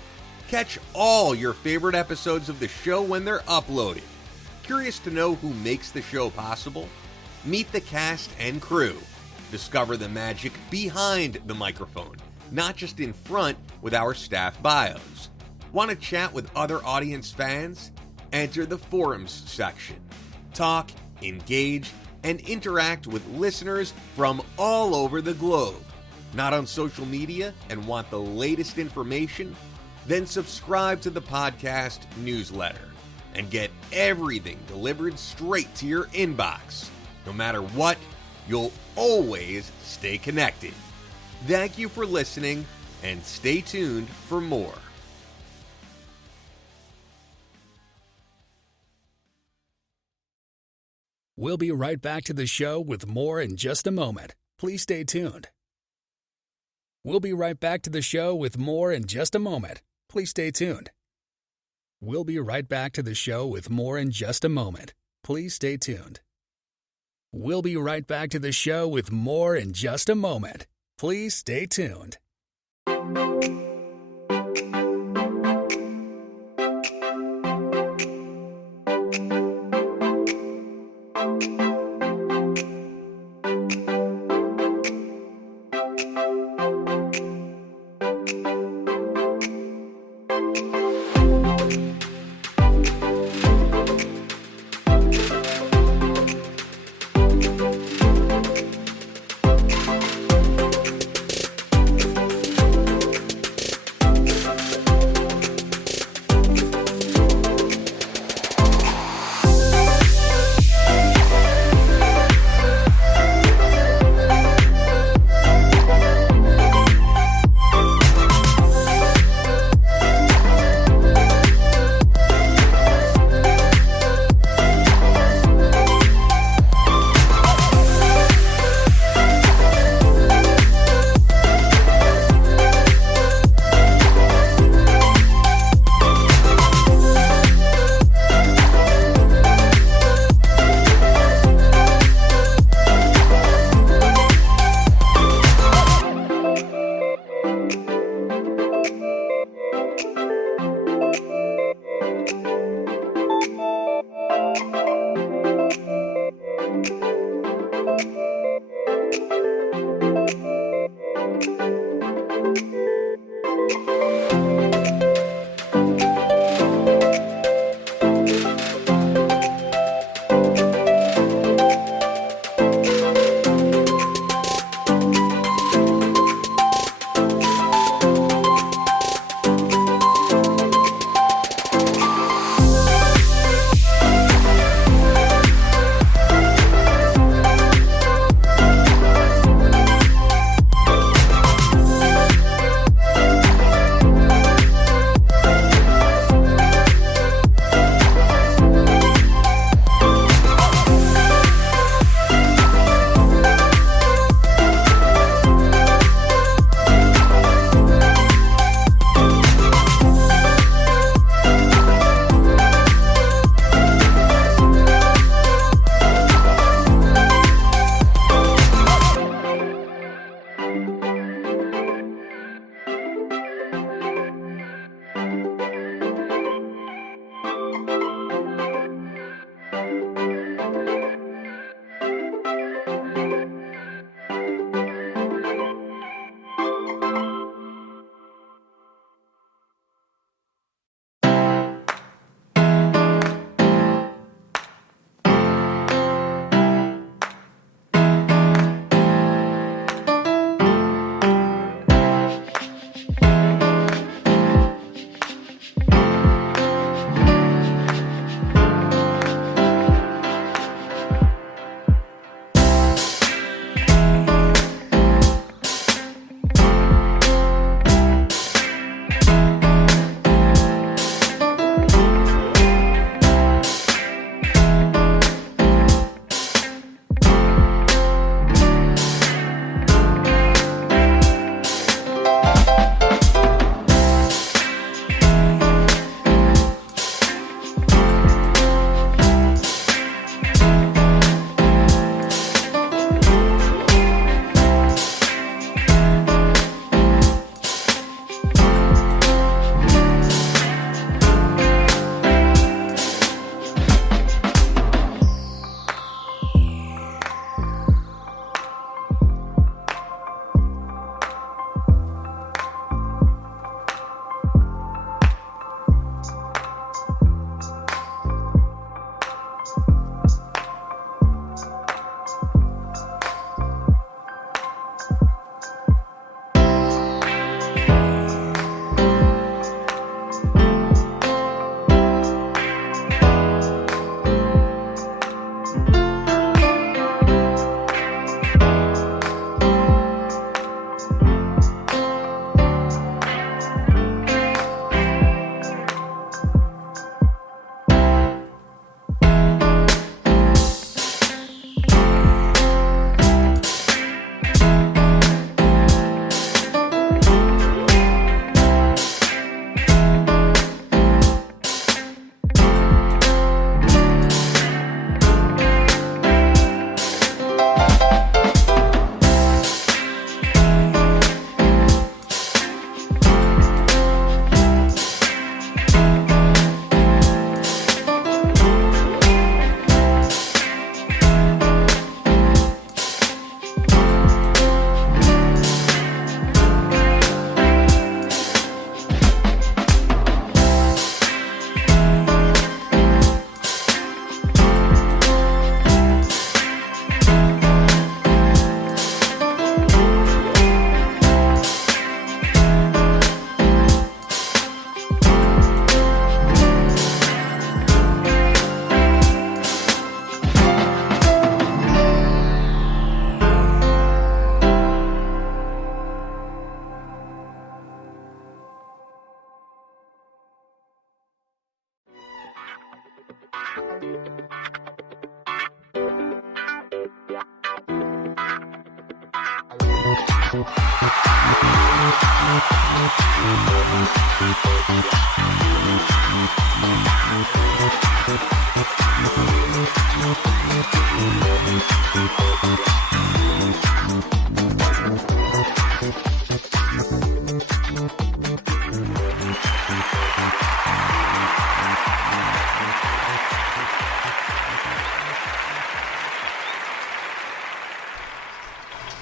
Catch all your favorite episodes of the show when they're uploaded. Curious to know who makes the show possible? Meet the cast and crew. Discover the magic behind the microphone, not just in front with our staff bios. Want to chat with other audience fans? Enter the forums section. Talk, engage, and interact with listeners from all over the globe. Not on social media and want the latest information? Then subscribe to the podcast newsletter and get everything delivered straight to your inbox. No matter what, you'll always stay connected. Thank you for listening, and stay tuned for more. We'll be right back to the show with more in just a moment. Please stay tuned. We'll be right back to the show with more in just a moment. Please stay tuned. We'll be right back to the show with more in just a moment. Please stay tuned. We'll be right back to the show with more in just a moment. Please stay tuned.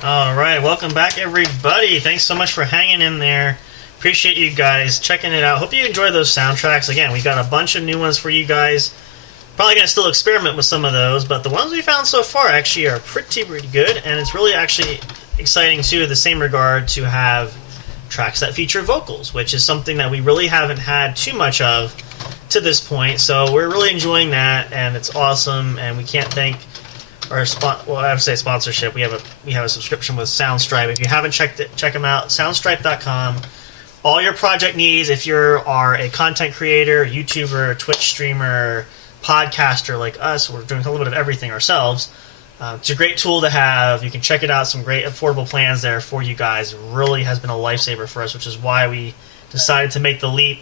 All right, welcome back, everybody. Thanks so much for hanging in there. Appreciate you guys checking it out. Hope you enjoy those soundtracks. Again, we got a bunch of new ones for you guys. Probably going to still experiment with some of those, but the ones we found so far actually are pretty good, and it's really actually exciting, too, in the same regard, to have tracks that feature vocals, which is something that we really haven't had too much of to this point. So we're really enjoying that, and it's awesome, and we can't thank our I would say sponsorship. We have a subscription with Soundstripe. If you haven't checked it, check them out. Soundstripe.com. All your project needs. If you are a content creator, YouTuber, Twitch streamer, podcaster like us, we're doing a little bit of everything ourselves. It's a great tool to have. You can check it out. Some great affordable plans there for you guys. It really has been a lifesaver for us, which is why we decided to make the leap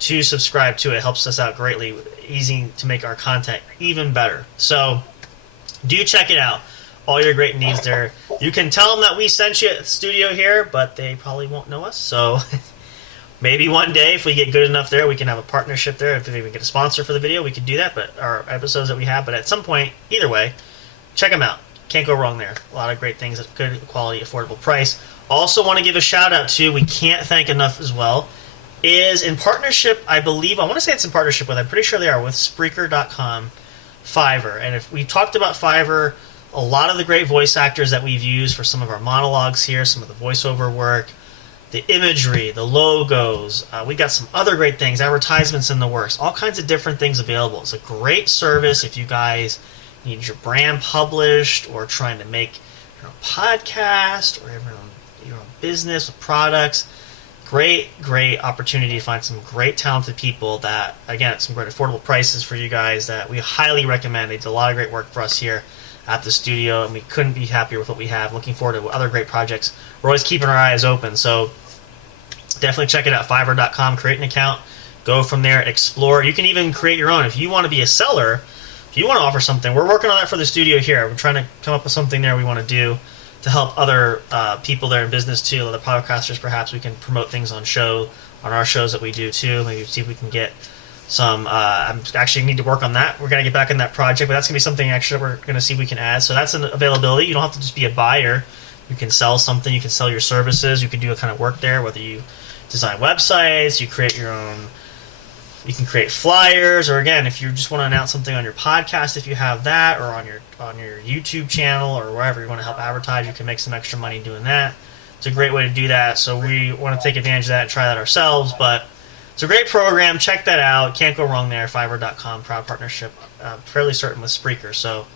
to subscribe to it. It helps us out greatly. Easy to make our content even better. So do check it out. All your great needs there. You can tell them that we sent you at the studio here, but they probably won't know us. So maybe one day, if we get good enough there, we can have a partnership there. If we get a sponsor for the video, we could do that. But our episodes that we have. But at some point, either way, check them out. Can't go wrong there. A lot of great things at good quality, affordable price. Also want to give a shout out to, we can't thank enough as well, is in partnership, I believe, I want to say it's in partnership with, I'm pretty sure they are, with Spreaker.com, Fiverr. And if we talked about Fiverr, a lot of the great voice actors that we've used for some of our monologues here, some of the voiceover work, the imagery, the logos, we got some other great things, advertisements in the works, all kinds of different things available. It's a great service if you guys need your brand published or trying to make your own podcast or your own business with products. Great opportunity to find some great talented people that, again, at some great affordable prices for you guys that we highly recommend. They did a lot of great work for us here at the studio, and we couldn't be happier with what we have. Looking forward to other great projects. We're always keeping our eyes open, so definitely check it out, Fiverr.com. Create an account. Go from there, explore. You can even create your own. If you want to be a seller, if you want to offer something, we're working on that for the studio here. We're trying to come up with something there we want to do to help other people there in business too, other podcasters perhaps. We can promote things on our shows that we do too. Maybe see if we can get some, I actually need to work on that. We're going to get back in that project, but that's going to be something extra we're going to see if we can add. So that's an availability. You don't have to just be a buyer. You can sell something. You can sell your services. You can do a kind of work there, whether you design websites, you create your own, you can create flyers, or again, if you just want to announce something on your podcast, if you have that, or on your YouTube channel, or wherever you want to help advertise, you can make some extra money doing that. It's a great way to do that, so we want to take advantage of that and try that ourselves, but it's a great program. Check that out. Can't go wrong there. Fiverr.com, proud partnership, fairly certain with Spreaker, so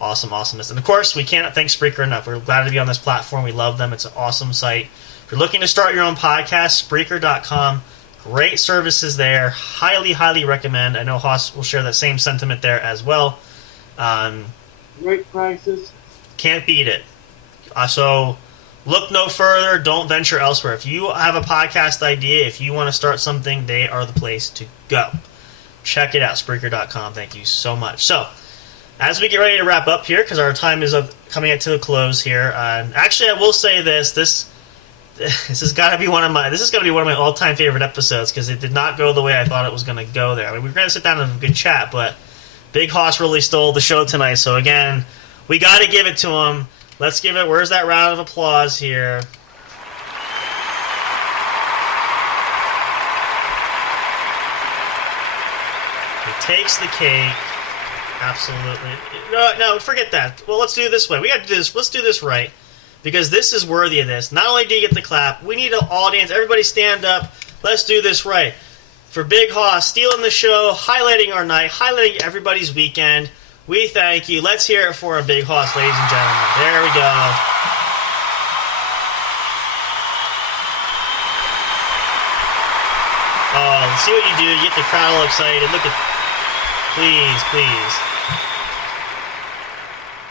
awesomeness. And of course, we can't thank Spreaker enough. We're glad to be on this platform. We love them. It's an awesome site. If you're looking to start your own podcast, Spreaker.com. Great services there. Highly recommend. I know Haas will share that same sentiment there as well. Great prices. Can't beat it. So look no further. Don't venture elsewhere. If you have a podcast idea, if you want to start something, they are the place to go. Check it out, Spreaker.com. Thank you so much. So as we get ready to wrap up here, because our time is coming to a close here, actually I will say this is going to be one of my all-time favorite episodes, because it did not go the way I thought it was going to go there. I mean, we were going to sit down and have a good chat, but Big Hoss really stole the show tonight. So again, we got to give it to him. Let's give it. Where's that round of applause here? He takes the cake. Absolutely. No, forget that. Well, let's do it this way. We got to do this. Let's do this right, because this is worthy of this. Not only do you get the clap, we need an audience. Everybody stand up. Let's do this right. For Big Hoss, stealing the show, highlighting our night, highlighting everybody's weekend, we thank you. Let's hear it for a Big Hoss, ladies and gentlemen. There we go. Oh, see what you do. You get the crowd all excited. Look at... Please.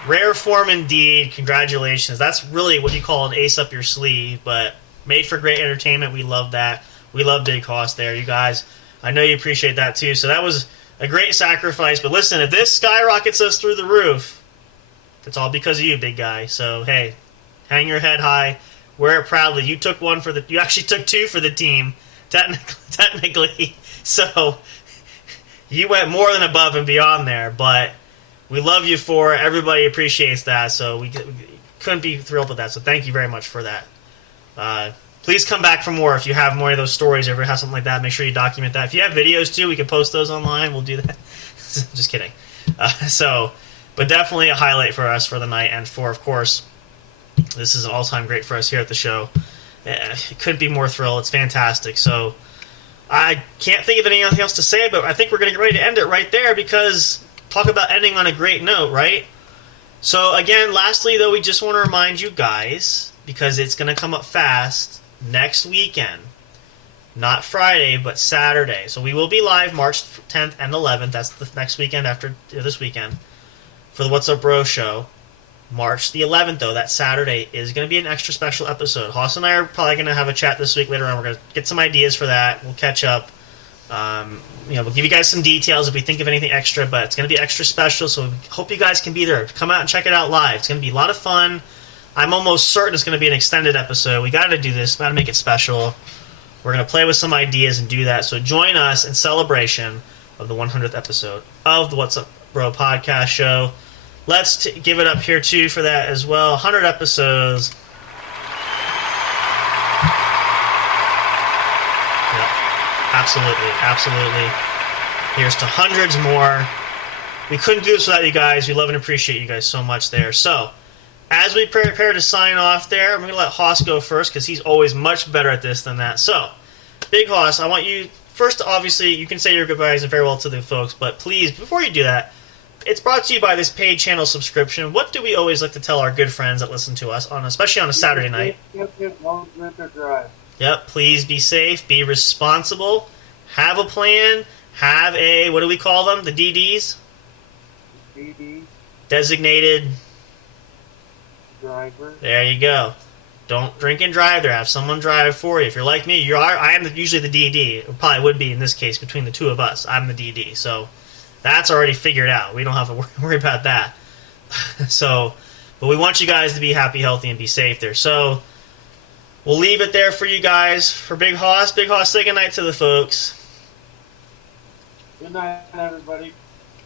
Rare form indeed. Congratulations. That's really what you call an ace up your sleeve, but made for great entertainment. We love that. We love Big Hoss there. You guys, I know you appreciate that too. So that was a great sacrifice. But listen, if this skyrockets us through the roof, it's all because of you, big guy. So, hey, hang your head high. Wear it proudly. You took one for the... You actually took two for the team, technically. So, you went more than above and beyond there. But we love you for it. Everybody appreciates that. So, we couldn't be thrilled with that. So, thank you very much for that. Please come back for more if you have more of those stories or ever have something like that. Make sure you document that. If you have videos, too, we can post those online. We'll do that. Just kidding. But definitely a highlight for us for the night, and for, of course, this is an all-time great for us here at the show. It couldn't be more thrilled. It's fantastic. So I can't think of anything else to say, but I think we're going to get ready to end it right there, because talk about ending on a great note, right? So again, lastly, though, we just want to remind you guys, because it's going to come up fast, next weekend. Not Friday, but Saturday. So we will be live March 10th and 11th. That's the next weekend after this weekend, for the What's Up Bro show. March the 11th, though, that Saturday, is going to be an extra special episode. Hoss and I are probably going to have a chat this week later on. We're going to get some ideas for that. We'll catch up. We'll give you guys some details if we think of anything extra, but it's going to be extra special, so hope you guys can be there. Come out and check it out live. It's going to be a lot of fun. I'm almost certain it's going to be an extended episode. We got to do this. Got to make it special. We're going to play with some ideas and do that. So join us in celebration of the 100th episode of the What's Up Bro podcast show. Let's give it up here, too, for that as well. 100 episodes. Yep. Absolutely. Here's to hundreds more. We couldn't do this without you guys. We love and appreciate you guys so much there. So, as we prepare to sign off there, I'm going to let Hoss go first, because he's always much better at this than that. So, Big Hoss, I want you... First, obviously, you can say your goodbyes and farewell to the folks, but please, before you do that, it's brought to you by this paid channel subscription. What do we always like to tell our good friends that listen to us, especially on a Saturday night? Yep, please be safe, be responsible, have a plan, have a, what do we call them, the DDs? Designated driver. There you go. Don't drink and drive there. Have someone drive for you. If you're like me, I am usually the DD. It probably would be in this case between the two of us. I'm the DD, so... That's already figured out. We don't have to worry about that. But we want you guys to be happy, healthy, and be safe there. So, we'll leave it there for you guys. For Big Hoss, say goodnight to the folks. Good night, everybody.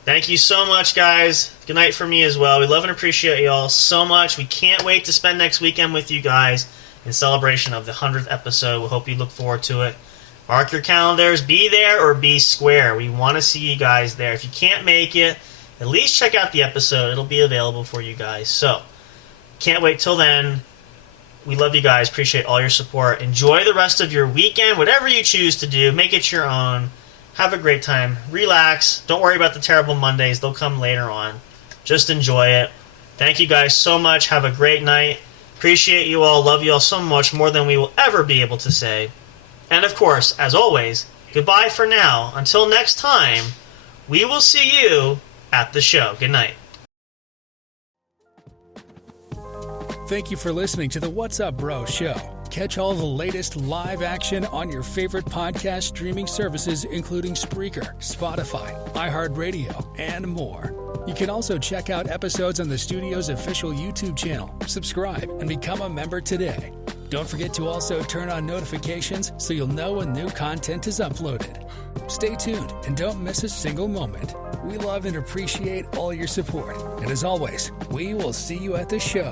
Thank you so much, guys. Good night for me as well. We love and appreciate you all so much. We can't wait to spend next weekend with you guys in celebration of the 100th episode. We hope you look forward to it. Mark your calendars. Be there or be square. We want to see you guys there. If you can't make it, at least check out the episode. It'll be available for you guys. So, can't wait till then. We love you guys. Appreciate all your support. Enjoy the rest of your weekend. Whatever you choose to do, make it your own. Have a great time. Relax. Don't worry about the terrible Mondays. They'll come later on. Just enjoy it. Thank you guys so much. Have a great night. Appreciate you all. Love you all so much, more than we will ever be able to say. And of course, as always, goodbye for now. Until next time, we will see you at the show. Good night. Thank you for listening to the What's Up Bro show. Catch all the latest live action on your favorite podcast streaming services, including Spreaker, Spotify, iHeartRadio, and more. You can also check out episodes on the studio's official YouTube channel. Subscribe and become a member today. Don't forget to also turn on notifications so you'll know when new content is uploaded. Stay tuned and don't miss a single moment. We love and appreciate all your support. And as always, we will see you at the show.